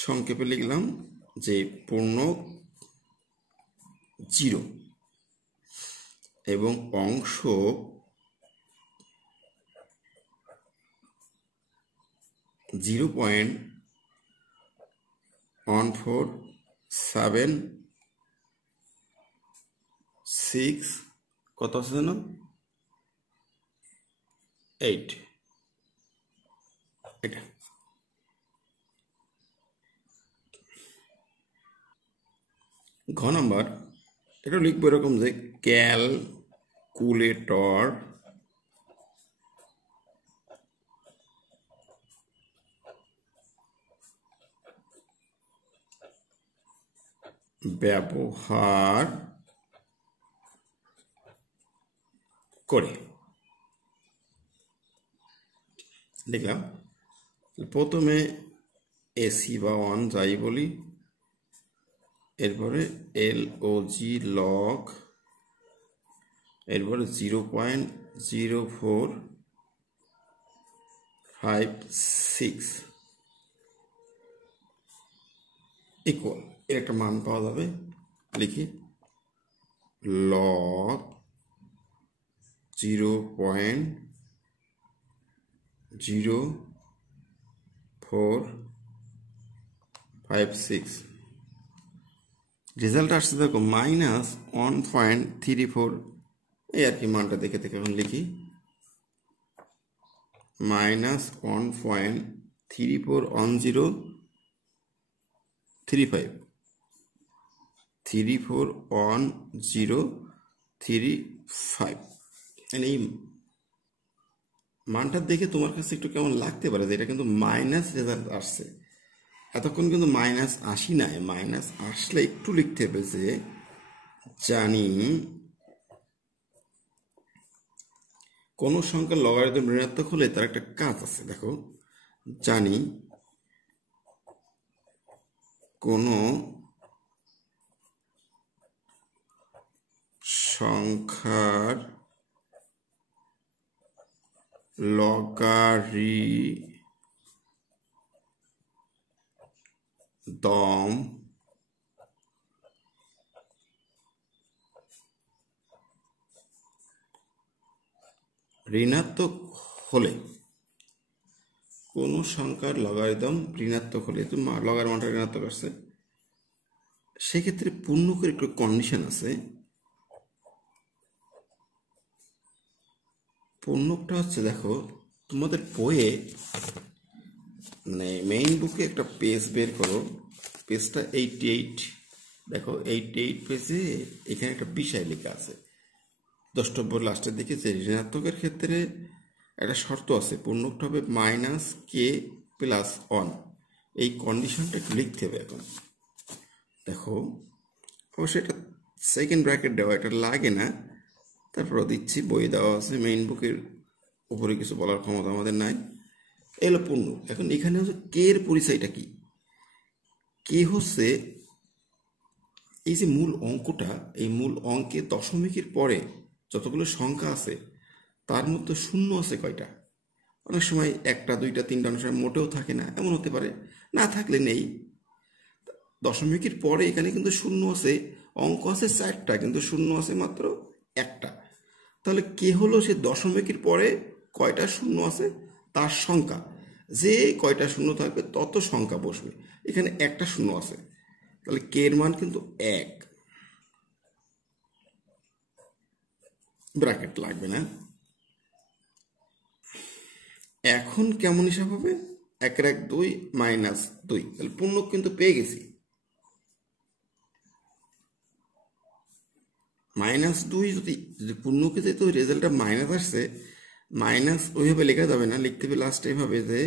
সংক্ষেপে লিখলাম যে পূর্ণ 0 এবং অংশ 0.1476 কত আছে জানো 8 এটা ঘ নাম্বার এটা লিখবো এরকম যে ক্যালকুলেটর ব্যবহার করে লিখলাম প্রথমে এসি বা 1 যাই বলি এরপরে LOG লগ এরপরে 0.0456 ইকুয়াল এর একটা মান পাওয়া যাবে লিখি লগ 0.0456 রেজাল্ট আসছে দেখো -1.34 এই আর কি মানটা দেখে দেখে এখন লিখি -1.341035 341035 এই মানটা দেখে তোমার কাছে একটু কেমন লাগতে পারে যে এটা কিন্তু মাইনাস রেজাল্ট আসছে এতক্ষণ কিন্তু মাইনাস আসি নাই মাইনাস আসলে একটু লিখতে হবে যে জানি কোন সংখ্যার লগারিদম ঋণাত্মক হলে তার একটা কাজ আছে দেখো জানি কোন সংখ্যার লগারিদম ঋণাত্মক হলে কোন সংখ্যার লগারিদম ঋণাত্মক হলে তো লগার মানটা ঋণাত্মক আসছে সেক্ষেত্রে পূর্ণকের একটু কন্ডিশন আছে পূর্ণকটা হচ্ছে দেখো তোমাদের বইয়ে মানে মেইন বুকে একটা পেজ বের করো পেজটা 88 দেখো 88 পেজে এখানে একটা বিষয় লেখা আছে দ্রষ্টব্য লাস্টের দিকে যে ঋণাত্মকের ক্ষেত্রে একটা শর্ত আছে পূর্ণকটা হবে -k+1 এই কন্ডিশনটা একটু লিখতে হবে এখন দেখো অবশ্যই এটা সেকেন্ড ব্র্যাকেট দেওয়া এটা লাগে না তারপরও দিচ্ছি বই দেওয়া আছে মেইন বুকের উপরে কিছু বলার ক্ষমতা আমাদের নাই এলো পূর্ণ এখন এখানে হচ্ছে কে এর পরিচয়টা কি কে হচ্ছে এই যে মূল অঙ্কটা এই মূল অঙ্কে দশমিকের পরে যতগুলো সংখ্যা আছে তার মধ্যে শূন্য আছে কয়টা অনেক সময় 1টা 2টা 3টা অনেক সময় মোটেও থাকে না এমন হতে পারে না থাকলে নেই দশমিকের পরে এখানে কিন্তু শূন্য আছে অঙ্ক আছে 4টা কিন্তু শূন্য আছে মাত্র 1টা তাহলে কে হলো সে দশমিকের পরে কয়টা শূন্য আছে তার সংখ্যা যে কয়টা শূন্য থাকবে তত সংখ্যা বসবে এখানে 1টা শূন্য আছে তাহলে কে এর মান কিন্তু 1 ব্র্যাকেট লাগবে না এখন কেমন হিসাব হবে 1 -2 তাহলে পূর্ণক কিন্তু পেয়ে গেছি -2 যদি পূর্ণকে যেহেতু রেজাল্টটা মাইনাস আসছে মাইনাস ওইভাবে লেখা যাবে না লিখতে হবে লাস্ট এভাবে যে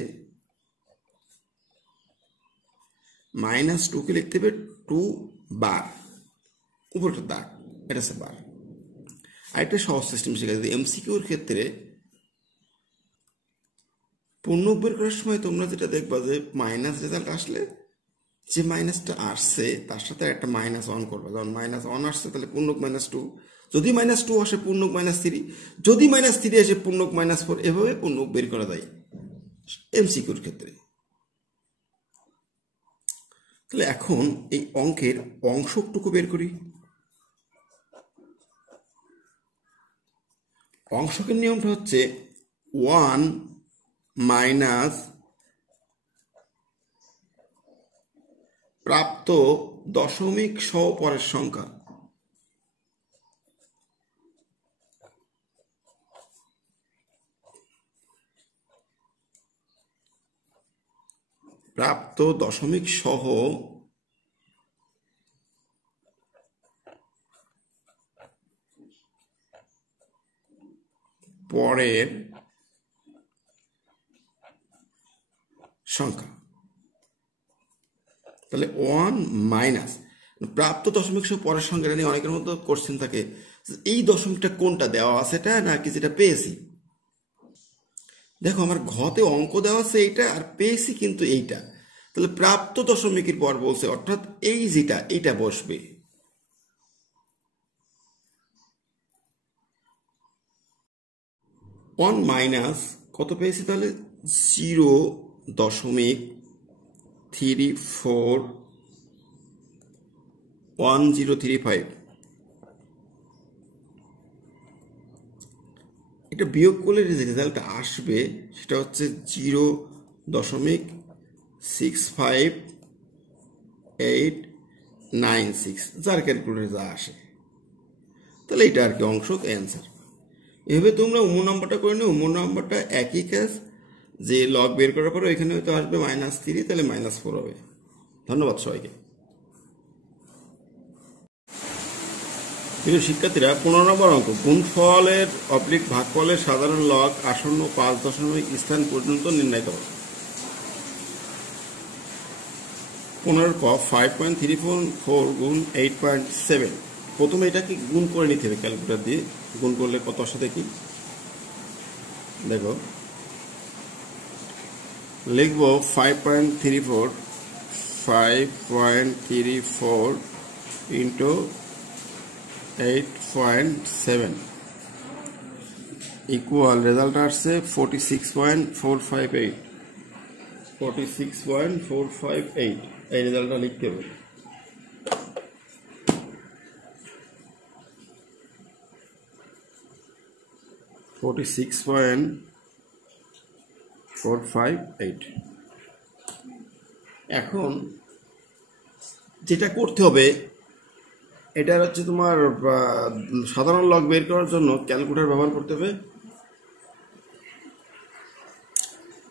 -2 কে লিখতে হবে 2 বার উপরটা দাগ এটা হচ্ছে বার আরেকটা সহজ সিস্টেম শেখা যায় এমসিকিউর ক্ষেত্রে পূর্ণক বের করার সময় তোমরা যেটা দেখবা যে মাইনাস রেজাল্ট আসলে যে মাইনাসটা আসছে তার সাথে একটা -1 করবা যখন -1 আসছে তাহলে পূর্ণক -2 যদি -2 আসে পূর্ণক -3 যদি -3 আসে পূর্ণক -4 এভাবে পূর্ণক বের করা যায় এমসিকিউর ক্ষেত্রে তাহলে এখন এই অঙ্কের অংশটুকু বের করি অংশকের নিয়মটা হচ্ছে 1 - প্রাপ্ত দশমিক সহ পরের সংখ্যা। প্রাপ্ত দশমিক সহ পরের সংখ্যা। তাহলে 1 মাইনাস প্রাপ্ত দশমিক সহ পরের সংখ্যা নিয়ে অনেকের মধ্যে কোশ্চেন থাকে, এই দশমিকটা কোনটা দেওয়া আছে এটা নাকি যেটা পেয়েছি। দেখো আমার ঘতে অঙ্ক দেওয়া আছে এইটা আর পেয়েছি কিন্তু এইটা, তাহলে প্রাপ্ত দশমিকের পর বলছে অর্থাৎ এই যেটা এইটা বসবে। ওয়ান মাইনাস কত পেয়েছি তাহলে 0.341035। এটা বিয়োগ করলে যে রেজাল্ট আসবে সেটা হচ্ছে 0.65896, যার ক্যালকুলেটরে যা আসে। তাহলে এটা আর কি অংশ অ্যান্সার। এভাবে তোমরা উমো নাম্বারটা করে নিও। উমো নাম্বারটা একই কাজ, যে লগ বের করার পরে এখানে হয়তো আসবে -3, তাহলে -4 হবে। ধন্যবাদ সবাইকে। প্রিয় শিক্ষার্থীরা, 15 নম্বর অঙ্ক, গুণফলের অবলিক ভাগফলের সাধারণ লগ আসন্ন 5 দশমিক স্থান পর্যন্ত নির্ণয় করো। 15 ক 5.344 গুণ 8.7। প্রথমে এটাকে গুণ করে নিতে হবে ক্যালকুলেটর দিয়ে। গুণ করলে কত আসে দেখি। দেখো লিখব 5.34 ইন্টু 8.7 ইকুয়াল রেজাল্ট আসছে 46.458। এই রেজাল্টটা লিখতে হবে। এখন যেটা করতে হবে, এটা হচ্ছে তোমার সাধারণ লগ বের করার জন্য ক্যালকুলেটর ব্যবহার করতে হবে।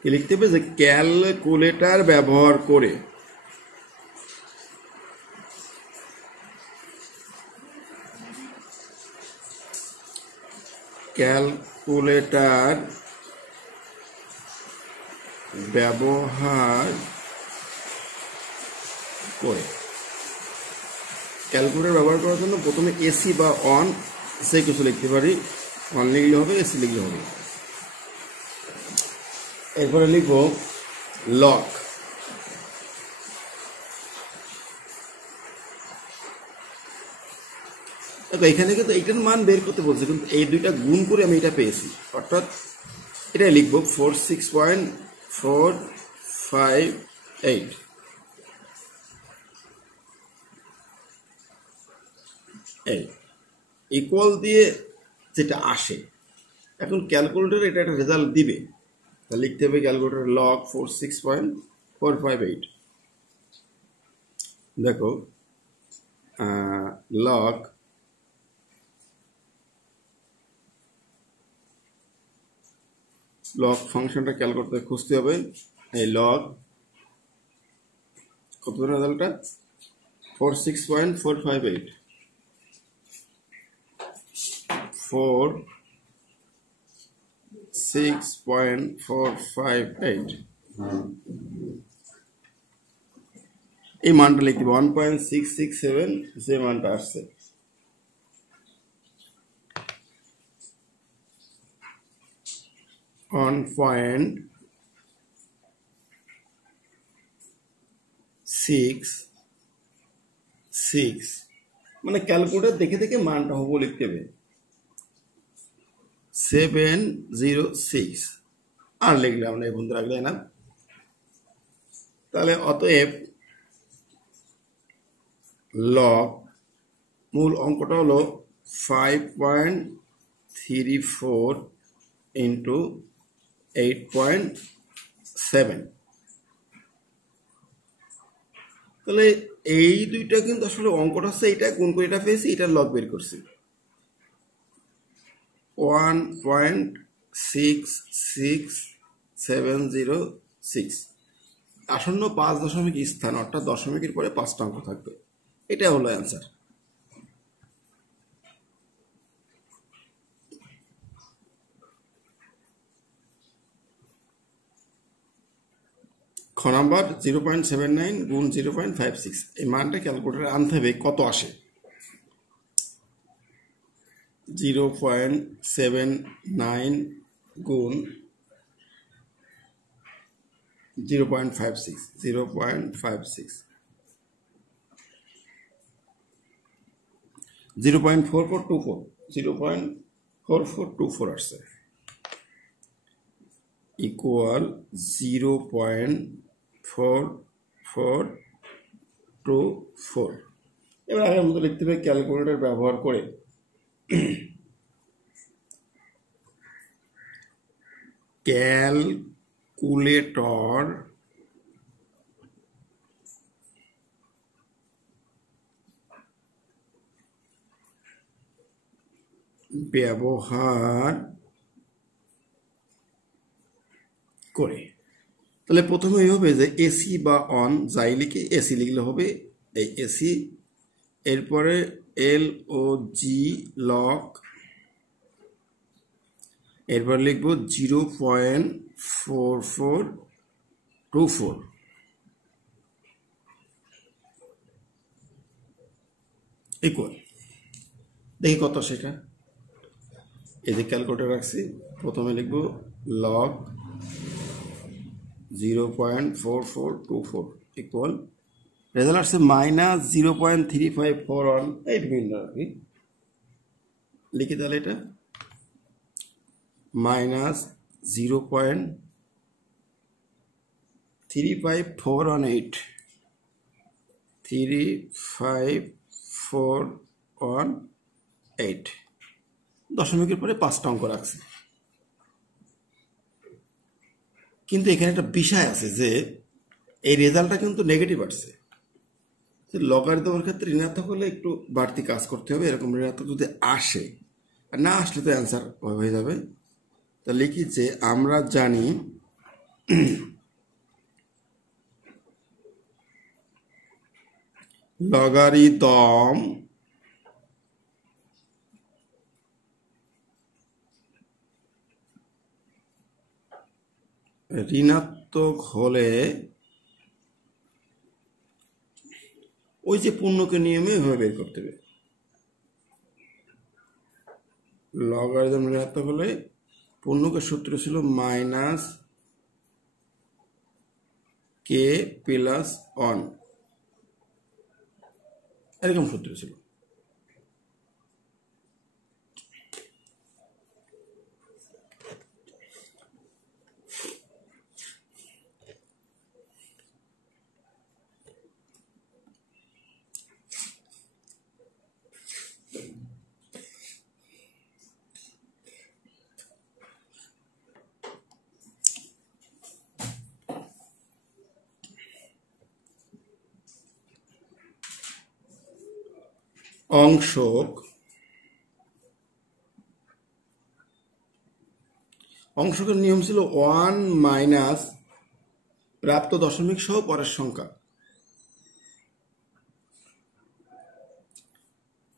কি লিখতে হবে যে ক্যালকুলেটর ব্যবহার করে ক্যালকুলেটর ব্যবহার করে ক্যালকুলেটর ব্যবহার করার জন্য প্রথমে এসি বা অন সে কিছু লিখতে পারি। অন লিখলে হবে, এসি লিখলে হবে। এরপরে লিখব লগ। দেখো এখানে কিন্তু এইটার মান বের করতে বলছে, কিন্তু এই দুইটা গুণ করে আমি এটা পেয়েছি, অর্থাৎ এটাই লিখবো 46.458। এই ইকুয়াল দিয়ে যেটা আসে, এখন ক্যালকুলেটর এটা একটা রেজাল্ট দিবে, তা লিখতে হবে ক্যালকুলেটর লগ 46.458। দেখো লগ ফাংশনটা ক্যালকুলেটর খুঁজতে হবে। এই লগ কত রেজাল্টটা 46.458। 46.458 এই মানটা লিখতে হবে 1.667, যে মানটা আসছে। মানে ক্যালকুলেটর দেখে দেখে মানটা হবো লিখতে হবে 706 আর লিখলাম না, বন্ধু রাখলে না। তাহলে অতএব লগ মূল অঙ্কটা হলো 5.34 ইন্টু 8.7। তাহলে এই দুইটা কিন্তু আসলে অঙ্কটা হচ্ছে এইটা গুণ করে এটা পেয়েছি, এটার লগ বের করছি 1.6676। আসন্ন 5 দশমিক স্থান অর্থাৎ দশমিকের পরে 5টা অঙ্ক থাকবে। এটা হলো অ্যান্সার। খ নাম্বার 0.79 গুণ 0.56, এই মানটা ক্যালকুলেটারে আনতে হবে কত আসে। 0.79 গুণ 0.56, 0.4424, 0.4424 আসছে ইকুয়াল 0.4424। এবার আগের মতো লিখতে হবে ক্যালকুলেটর ব্যবহার করে ক্যালকুলেটর ব্যবহার করে। তাহলে প্রথমে হবে যে এসি বা অন যাই লিখে এসি লিখলে হবে এই এসি, এরপরে এল ও জি লক, এরপর লিখবো 0.4424 ইকুয়াল, দেখি কত সেটা। এই যে ক্যালকুলেটর রাখছি, প্রথমে লিখবো লগ 0.4424 ইকুয়াল, রেজাল্ট আসছে -0.3541। এই বিভিন্ন আর কি লিখি, তাহলে এটা -0.35418, 35418, দশমিকের পরে 5টা অঙ্ক রাখছি। কিন্তু এখানে একটা বিষয় আছে যে এই রেজাল্টটা কিন্তু নেগেটিভ আসছে। লগারিদমের ক্ষেত্রে ঋণাত্মক হলে একটু বাড়তি কাজ করতে হবে। এরকম ঋণাত্মক যদি আসে, আর না আসলে তো অ্যান্সার হয়ে যাবে। তা লিখি যে আমরা জানি লগারিদম ঋণাত্মক হলে ওই যে পূর্ণকে নিয়মে ওইভাবে বের করতে হবে। লগারিদম ঋণাত্মক হলে পূর্ণকের সূত্র ছিল -k+1, এরকম সূত্র ছিল। অংশকের নিয়ম ছিল 1 মাইনাস প্রাপ্ত দশমিক সহ পরের সংখ্যা,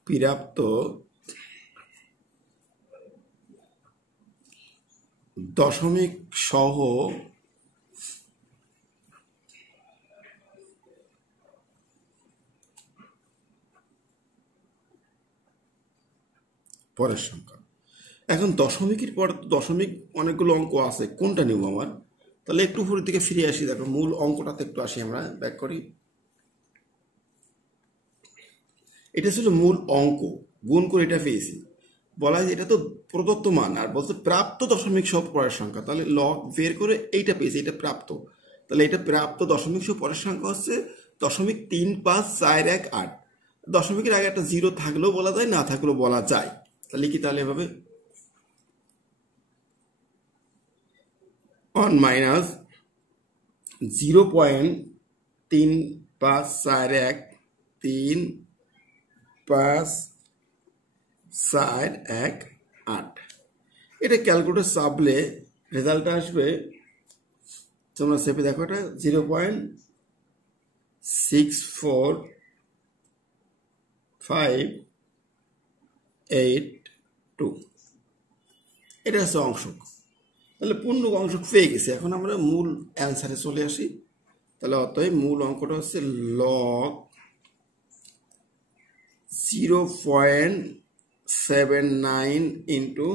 প্রাপ্ত দশমিক সহ পরের সংখ্যা। এখন দশমিকের পর দশমিক অনেকগুলো অঙ্ক আছে, কোনটা নেব আমার? তাহলে একটু উপরের দিকে ফিরে আসি, দেখো মূল অঙ্কটাতে একটু আসি, আমরা ব্যাক করি। এটা ছিল মূল অঙ্ক, গুণ করে এটা পেয়েছি। বলা যায় এটা তো প্রদত্ত মান, আর বলতে প্রাপ্ত দশমিক সহ পরের সংখ্যা, তাহলে লগ বের করে এইটা পেয়েছি, এটা প্রাপ্ত। তাহলে এটা প্রাপ্ত দশমিক সহ পরের সংখ্যা হচ্ছে 0.354148। দশমিকের আগে একটা 0 থাকলেও বলা যায়, না থাকলেও বলা যায়। তাহলে কি, তাহলে এভাবে 1 মাইনাস 0.354148 3 5 4 1 3 5 4 1 8 এটা ক্যালকুলেটর চাপলে রেজাল্ট আসবে তোমরা চেপে দেখো এটা 0.64582 এটা হচ্ছে অংশক তাহলে পূর্ণক অংশক পেয়ে গেছে এখন আমরা মূল অ্যান্সারে চলে আসি তাহলে অতএব মূল অঙ্কটা হচ্ছে লগ 0.79 ইন্টু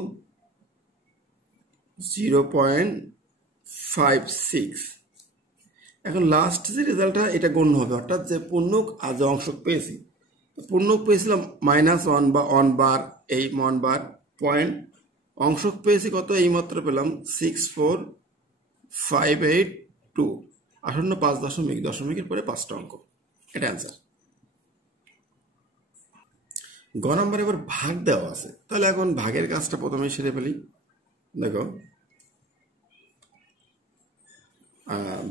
0.56 এখন লাস্ট যে রেজাল্টটা এটা গণ্য হবে অর্থাৎ যে পূর্ণক আর যে অংশক পেয়েছি পূর্ণক পেয়েছিলাম -1 বা 1 বার এই 1 বার পয়েন্ট অংশক পেয়েছি কত এইমাত্র পেলাম 64582 আসন্ন 5 দশমিক দশমিকের পরে 5টা অঙ্ক এটা অ্যান্সার গ নম্বর এবার ভাগ দেওয়া আছে তাহলে এখন ভাগের কাজটা প্রথমে সেরে ফেলি দেখো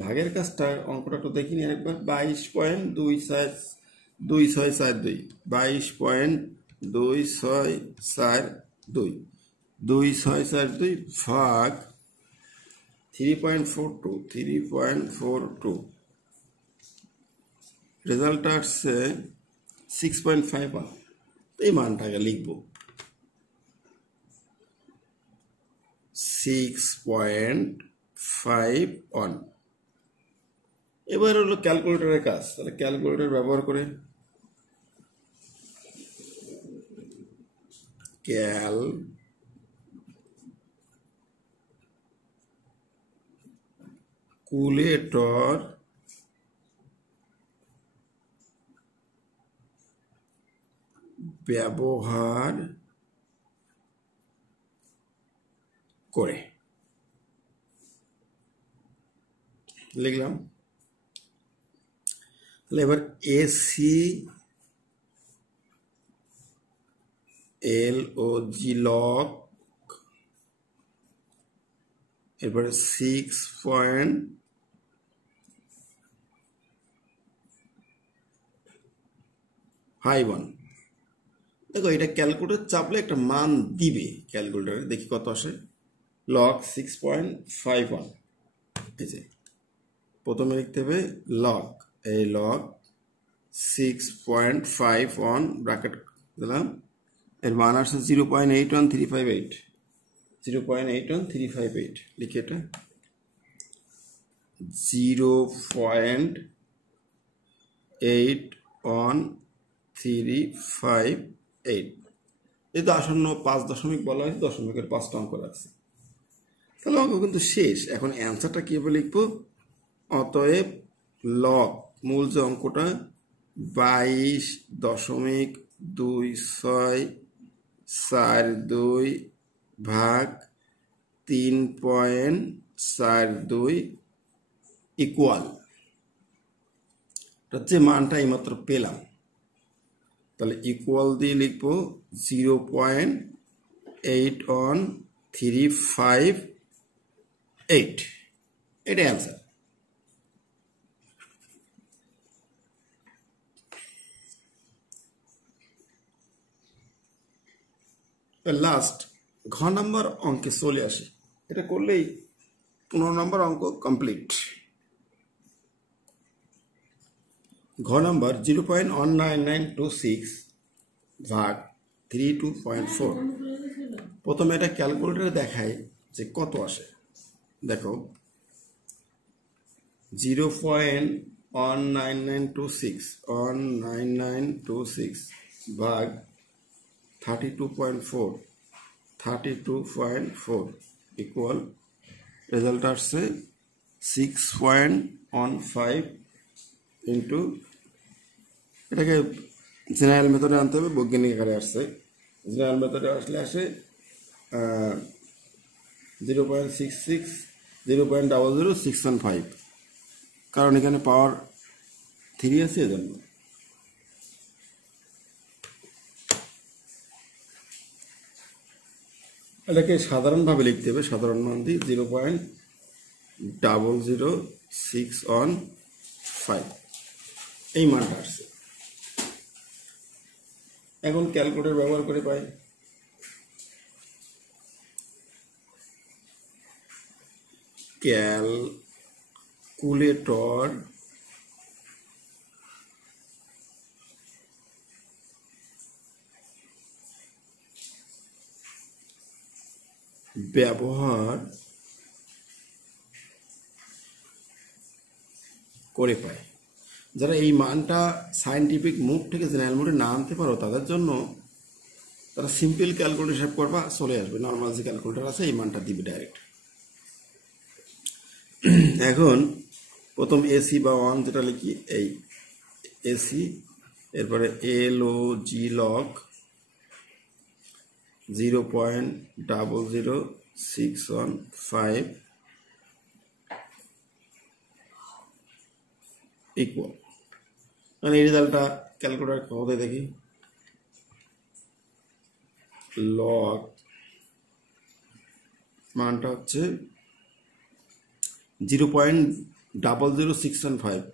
ভাগের কাজটা অঙ্কটা একটু দেখি নি আরেকবার 22.2642 22.2642 2642 ভাগ 3.42 রেজাল্ট আসছে 6.51 এই মানটাকে লিখব 6.51 এবার হলো ক্যালকুলেটরের কাজ তাহলে ক্যালকুলেটর ব্যবহার করে ক্যালকুলেটর ব্যবহার করে লিখলাম তাহলে এবার এসি LOG লগ এরপরে 6.51 দেখো এটা ক্যালকুলেটর চাপলে একটা মান দিবে ক্যালকুলেটরে দেখি কত আসে লগ 6.51 এই যে প্রথমে লিখতে হবে লগ এই লগ 6.51 ব্র্যাকেট দিলাম এর মান আসছে 0.81358 0.81358 লিখে এটা 0.81358 এই তো আসন্ন 5 দশমিক বলা হয়েছে দশমিকের 5টা অঙ্ক আছে তাহলে অঙ্ক কিন্তু শেষ এখন অ্যান্সারটা কীভাবে লিখবো অতএব লগ মূল যে অঙ্কটা 22.2642 ভাগ 3.42 ইকুয়াল যে মানটা এইমাত্র পেলাম তাহলে ইকুয়াল দিয়ে লিখবো 0.81358 এটা অ্যান্সার লাস্ট ঘ নম্বর অঙ্কে চলে আসি এটা করলেই 15 নম্বর অঙ্ক কমপ্লিট ঘ নম্বর 0.19926 ভাগ 32.4 প্রথমে এটা ক্যালকুলেটরে দেখায় যে কত আসে দেখো 0.19926 ভাগ 32.4 ইকুয়াল রেজাল্ট আসছে 6.15 ইন্টু এটাকে জেনারেল মেথডে আনতে হবে বৈজ্ঞানিক আকারে আসছে জেনারেল মেথডে আসে 0.00615 কারণ এখানে পাওয়ার 3 আছে এজন্য এটাকে সাধারণভাবে লিখতে হবে সাধারণ মান দিয়ে 0.00615 এই মানটা আসছে। এখন ক্যালকুলেটর ব্যবহার করে পাই ক্যালকুলেটর ব্যবহার করে পায়। যারা এই মানটা সায়েন্টিফিক মুড থেকে জেনারেল মুডে না আনতে পারো তাদের জন্য তারা সিম্পল ক্যালকুলেটর হিসাব করবা, চলে আসবে, নর্মাল যে ক্যালকুলেটর আছে এই মানটা দিবে ডাইরেক্ট। এখন প্রথম এসি বা ওয়ান যেটা লিখি, এই এসি, এরপরে LOG লগ 0.00615 ইকুয়াল, মানে এই রেজাল্টটা ক্যালকুলেটর কত দেখি, লগ মানটা হচ্ছে 0.00615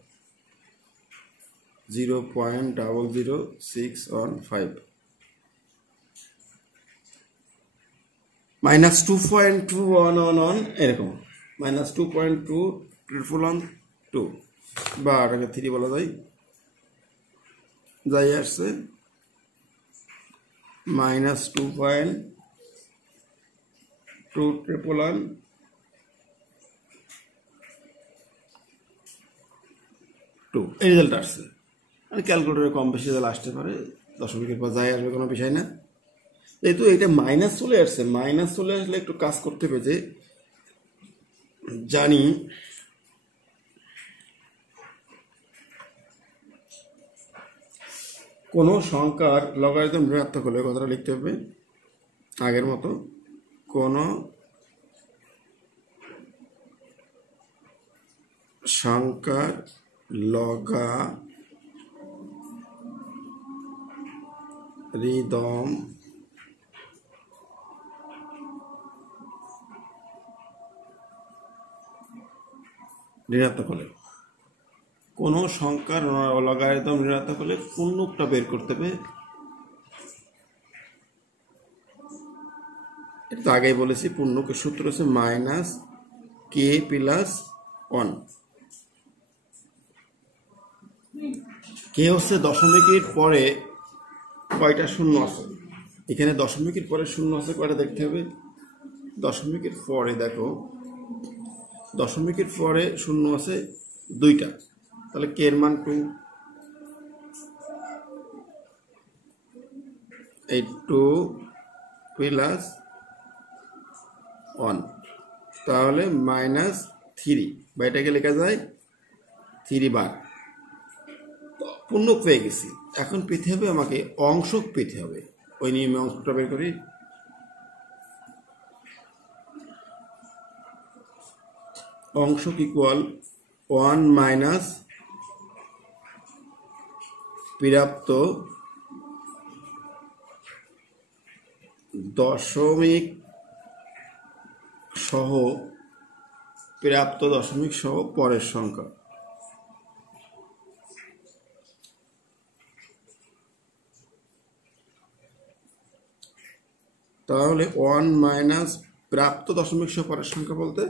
0.00615 -2.211 এরকম, -2.2 বা এটাকে 3 বলা যায়, যাই আসছে -2.2 এই রেজাল্ট আসছে। মানে ক্যালকুলেটরে কম বেশি রেজাল্ট আসতে পারে, দশমিকের পর যাই আসবে কোনো বিষয় না। যেহেতু এটা মাইনাস চলে আসছে, মাইনাস চলে আসলে একটু কাজ করতে হবে, যে জানি কোনো সংখ্যার লগারিদম ঋণাত্মক হলে কথাটা লিখতে হবে আগের মতো, কোনো সংখ্যার লগারিদম ঋণাত্মক হলে, কোনো সংখ্যার লগারিদম ঋণাত্মক হলে পূর্ণকটা বের করতে হবে। এটা তো আগেই বলেছি, পূর্ণকের সূত্র হচ্ছে -k+1। কে হচ্ছে দশমিকের পরে কয়টা শূন্য আছে, এখানে দশমিকের পরে শূন্য আছে কয়টা দেখতে হবে, দশমিকের পরে দেখো, দশমিকের পরে শূন্য আছে 2টা, তাহলে কে এর মান 2, এই 2+1, তাহলে -3, বা এটাকে লেখা যায় 3 বার। পূর্ণক পেয়ে গেছি, এখন পেতে হবে আমাকে অংশক পেতে হবে, ওই নিয়মে অংশটা বের করি। অংশক ইকুয়াল 1 মাইনাস প্রাপ্ত দশমিক সহ, প্রাপ্ত দশমিক সহ পরের সংখ্যা। তাহলে 1 মাইনাস প্রাপ্ত দশমিক সহ পরের সংখ্যা বলতে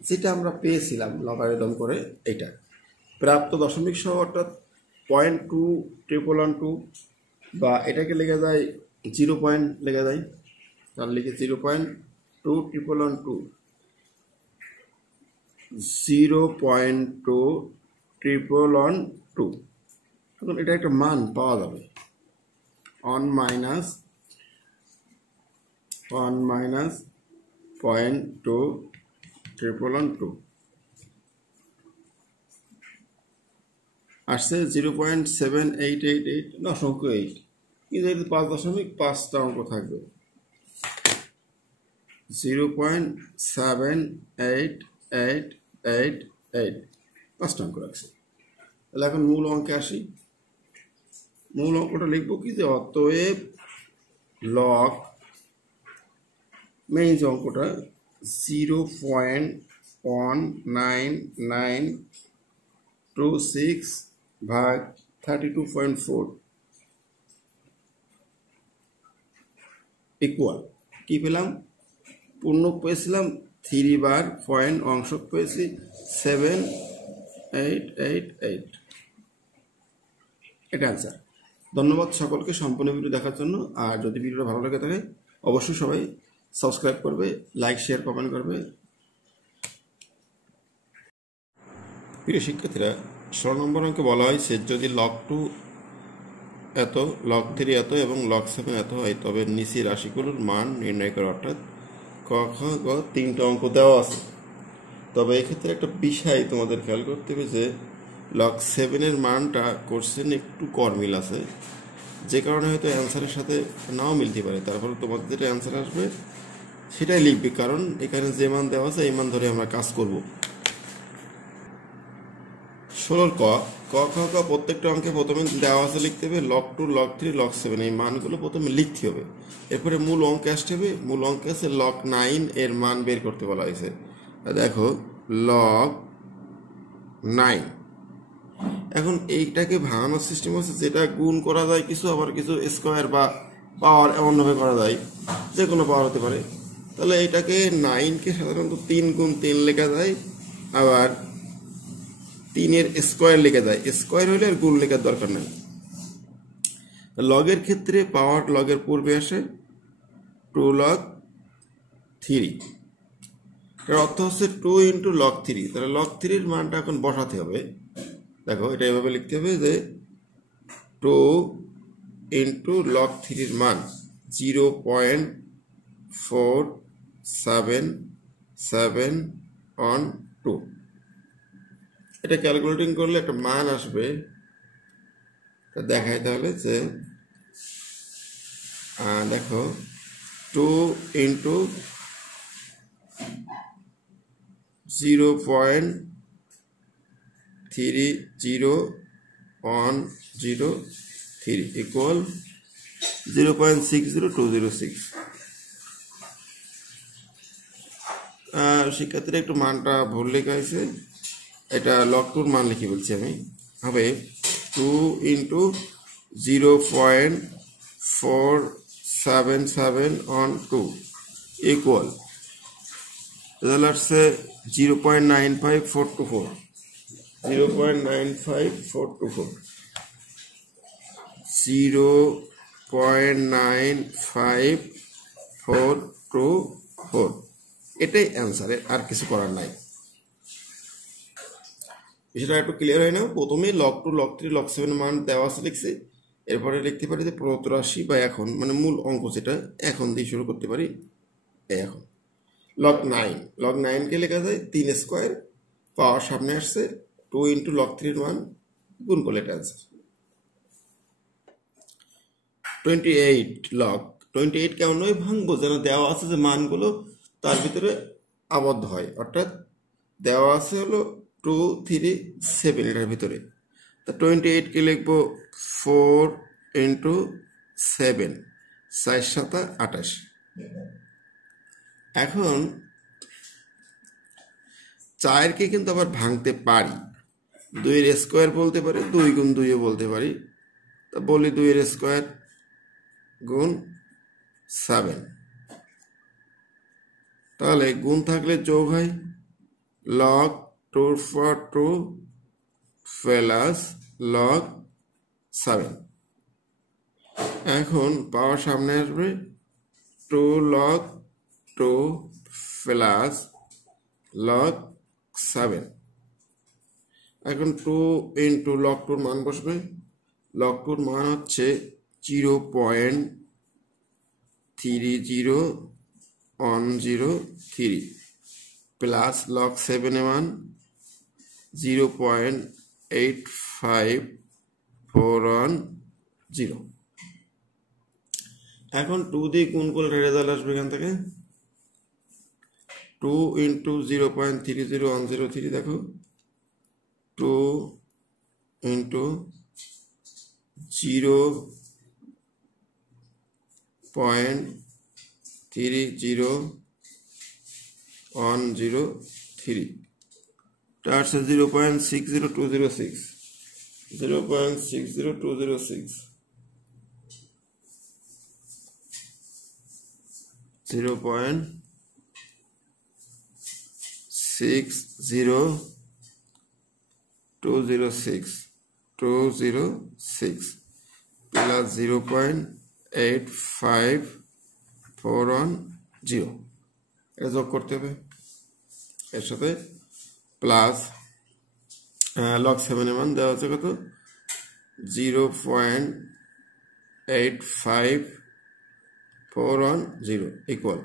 যেটা আমরা পেয়েছিলাম লগারিদম করে, এটা প্রাপ্ত দশমিক সহ অর্থাৎ 0.2 বা এটাকে লেখা যায় 0 পয়েন্ট লেখা যায়, তাহলে লিখে 0.2 0.2 এখন এটা একটা মান পাওয়া যাবে, 1 মাইনাস 0.2 আসছে 0.7888 দশমিক 8, কিন্তু 5.5টা অঙ্ক থাকবে, 0.7888 5টা অঙ্ক রাখছে। তাহলে এখন মূল অঙ্কে আসি, মূল অঙ্কটা লিখবো কি, যে অতএব লগ মেইন যে অঙ্কটা 0.19926 ভাগ 32.4 ইকুয়াল কি পেলাম? পূর্ণক পেয়েছিলাম 3 বার, পয়েন্ট অংশক পেয়েছি 7888। এটা অ্যান্সার। ধন্যবাদ সকলকে সম্পূর্ণ ভিডিও দেখার জন্য। আর যদি ভিডিওটা ভালো লাগে থাকে অবশ্যই সবাই সাবস্ক্রাইব করবে, লাইক শেয়ার কমেন্ট করবে। প্রিয় শিক্ষার্থীরা, 16 নম্বর অঙ্কে বলা হয়েছে যদি log 2 এত, log 3 এত এবং log 7 এত হয় তবে নিচের রাশিগুলোর মান নির্ণয় করা। অর্থাৎ ক খ গ 3টা অঙ্ক দেওয়া আছে। তবে এক্ষেত্রে একটা বিষয় তোমাদের খেয়াল করতে হবে যে log 7-এর মানটা কোশ্চেন একটু কর্মিল আছে, যে কারণে হয়তো অ্যান্সারের সাথে নাও মিলতে পারে। তারপরে তোমাদের যেটা অ্যান্সার আসবে সেটাই লিখবে, কারণ এখানে যে মান দেওয়া আছে এই মান ধরে আমরা কাজ করব। 16 ক খ গ প্রত্যেকটা অঙ্কে প্রথমে দেওয়া আছে লিখতে হবে log 2 log 3 log 7, এই মানগুলো প্রথমে লিখতে হবে। এরপরে মূল অঙ্কে আসতে হবে। মূল অঙ্কে আছে log 9 এর মান বের করতে বলা হয়েছে। দেখো log 9, এখন এইটাকে ভাঙানোর সিস্টেম হচ্ছে যেটা গুণ করা যায় কিছু, আবার কিছু স্কোয়ার বা পাওয়ার এমনভাবে করা যায়, যে কোনো পাওয়ার হতে পারে। তাহলে এটাকে 9কে সাধারণত 3 গুণ 3 লেখা যায়, আবার 3-এর স্কোয়ার লেখা যায়। স্কোয়ার হলে আর গুণ লেখার দরকার নেই। লগের ক্ষেত্রে পাওয়ার লগের পূর্বে আসে 2 log 3। এর অর্থ হচ্ছে 2 × log 3। তাহলে log 3-এর মানটা এখন বসাতে হবে। দেখো এটা এভাবে লিখতে হবে যে 2 × log 3-এর মান 0.4772। এটা ক্যালকুলেটিং করলে একটা মান আসবে। দেখাই তাহলে যে দেখো 2 × 0.30103 ইকুয়াল 0.60206। শিক্ষার্থীরা একটু মানটা ভুল লেখা হয়েছে, এটা log 2-র মান লিখে বলছি আমি। হবে 2 × 0.4772 ইকুয়াল রেজাল্ট আসছে 0.95424। 0.95424 0.95424 এটাই অ্যান্সারের, আর কিছু করার নাই। বিষয়টা একটু ক্লিয়ার হয় না? প্রথমেই log 2 log 3 log 7 মান দেওয়া আছে লিখছি, এরপরে লিখতে পারি যে প্রদত্ত রাশি বা এখন, মানে মূল অঙ্ক যেটা এখন দিয়ে শুরু করতে পারি। এখন log 9কে লেখা যায় 3 স্কোয়ার, পাওয়ার সামনে আসছে 2 × log 3-এর মান গুণ করলে এটা অ্যান্সার। 28 log 28 কেমন নয় ভাঙবো, যেন দেওয়া আছে যে মানগুলো তার ভিতরে আবদ্ধ হয়। অর্থাৎ দেওয়া আছে হলো 2 3 7 এটার ভিতরে। তা 28কে লিখবো 4 × 7, 4 7 28। এখন 4কে কিন্তু আবার ভাঙতে পারি, 2-এর স্কোয়ার বলতে পারি, 2 × 2 বলতে পারি। তা বলি 2-এর স্কোয়ার গুণ 7। তাহলে গুণ থাকলে যোগ হয় log 2/2 প্লাস log 7। এখন পাওয়ার সামনে আসবে 2 log 2 প্লাস log 7। এখন 2 × log 2-র মান বসবে। log 2-র মান হচ্ছে 0.30103 প্লাস log 7-এর মান 0.85410। এখন 2 দিয়ে গুণ করলে রেজাল্ট আসবে এখান থেকে 2 × 0.30103। দেখো 2 × 0.30103 এটা আসছে 0.60206। 0.60206 0.60206 plus 0.85410 এটা যোগ করতে হবে এর সাথে প্লাস লগ 7 এর মান দেওয়া আছে কত 0.85410 ইকুয়াল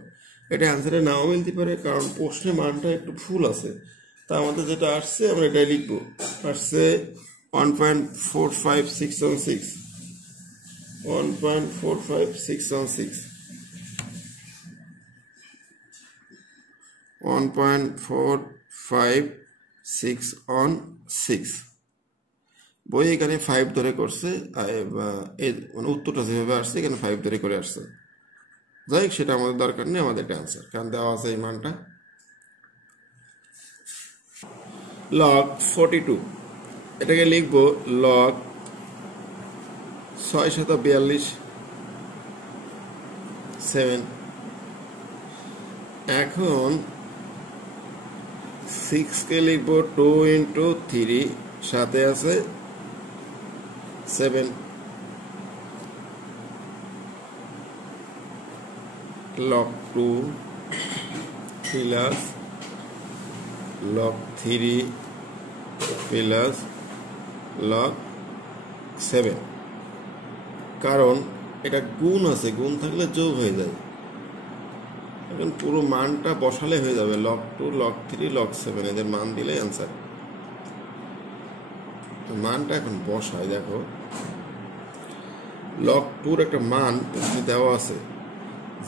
এটা অ্যান্সারে নাও মিলতে পারে কারণ প্রশ্নে মানটা একটু ভুল আছে তা আমাদের যেটা আসছে আমরা এটাই লিখবো আসছে 1.45616 1.45616 1.45616 বই এখানে 5 ধরে করছে মানে উত্তরটা যেভাবে আসছে এখানে 5 ধরে করে আসছে যাই হোক সেটা আমাদের দরকার নেই আমাদের একটা অ্যান্সার কারণ দেওয়া আছে এই মানটা লগ 42 এটাকে লিখবো লগ 642 7 এখন 6 কে লিখবো 2 into 3 সাথে আছে 7 log 2 plus log 3 plus log 7 কারণ এটা গুণ আছে গুণ থাকলে যোগ হয়ে যায় এখন পুরো মানটা বসালে হয়ে যাবে log 2 log 3 log 7 এদের মান দিলে অ্যান্সার মানটা এখন বসায় দেখো log 2 এর একটা মান দেওয়া আছে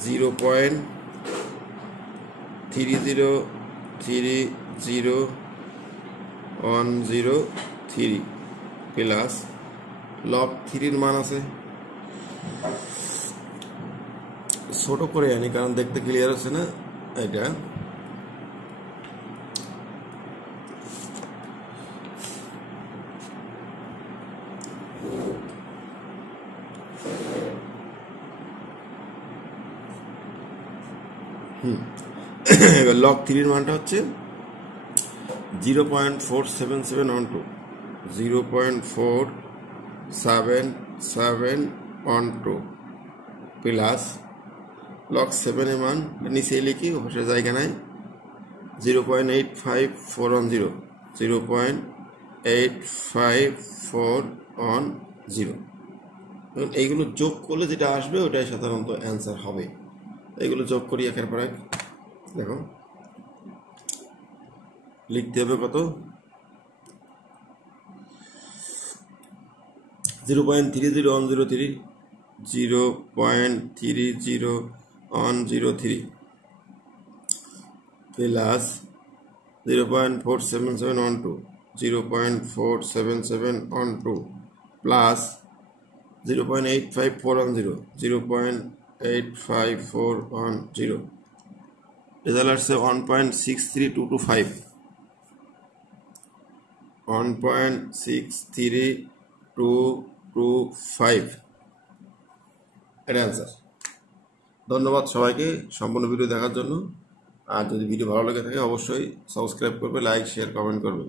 0.30301003 প্লাস log 3 এর মান আছে ছোট করে আনি কারণ দেখতে ক্লিয়ার আছে না এটা এবার log 3 এর মানটা হচ্ছে 0.47712 0.47712 প্লাস log 7 এর মান নিচে লিখি ওপরে জায়গা নাই 0.85410 0.85410 এইগুলো যোগ করলে যেটা আসবে ওটাই সাধারণত অ্যান্সার হবে এইগুলো যোগ করি একের পর এক দেখো লিখতে হবে কত 0.30103 0.30103 প্লাস 0.47712 0.47712 প্লাস 0.85410 0.85410 রেজাল্ট আসছে 1.63225 1.63225 এটা অ্যান্সার ধন্যবাদ সবাইকে সম্পূর্ণ ভিডিও দেখার জন্য আর যদি ভিডিও ভালো লেগে থাকে অবশ্যই সাবস্ক্রাইব করবে লাইক শেয়ার কমেন্ট করবে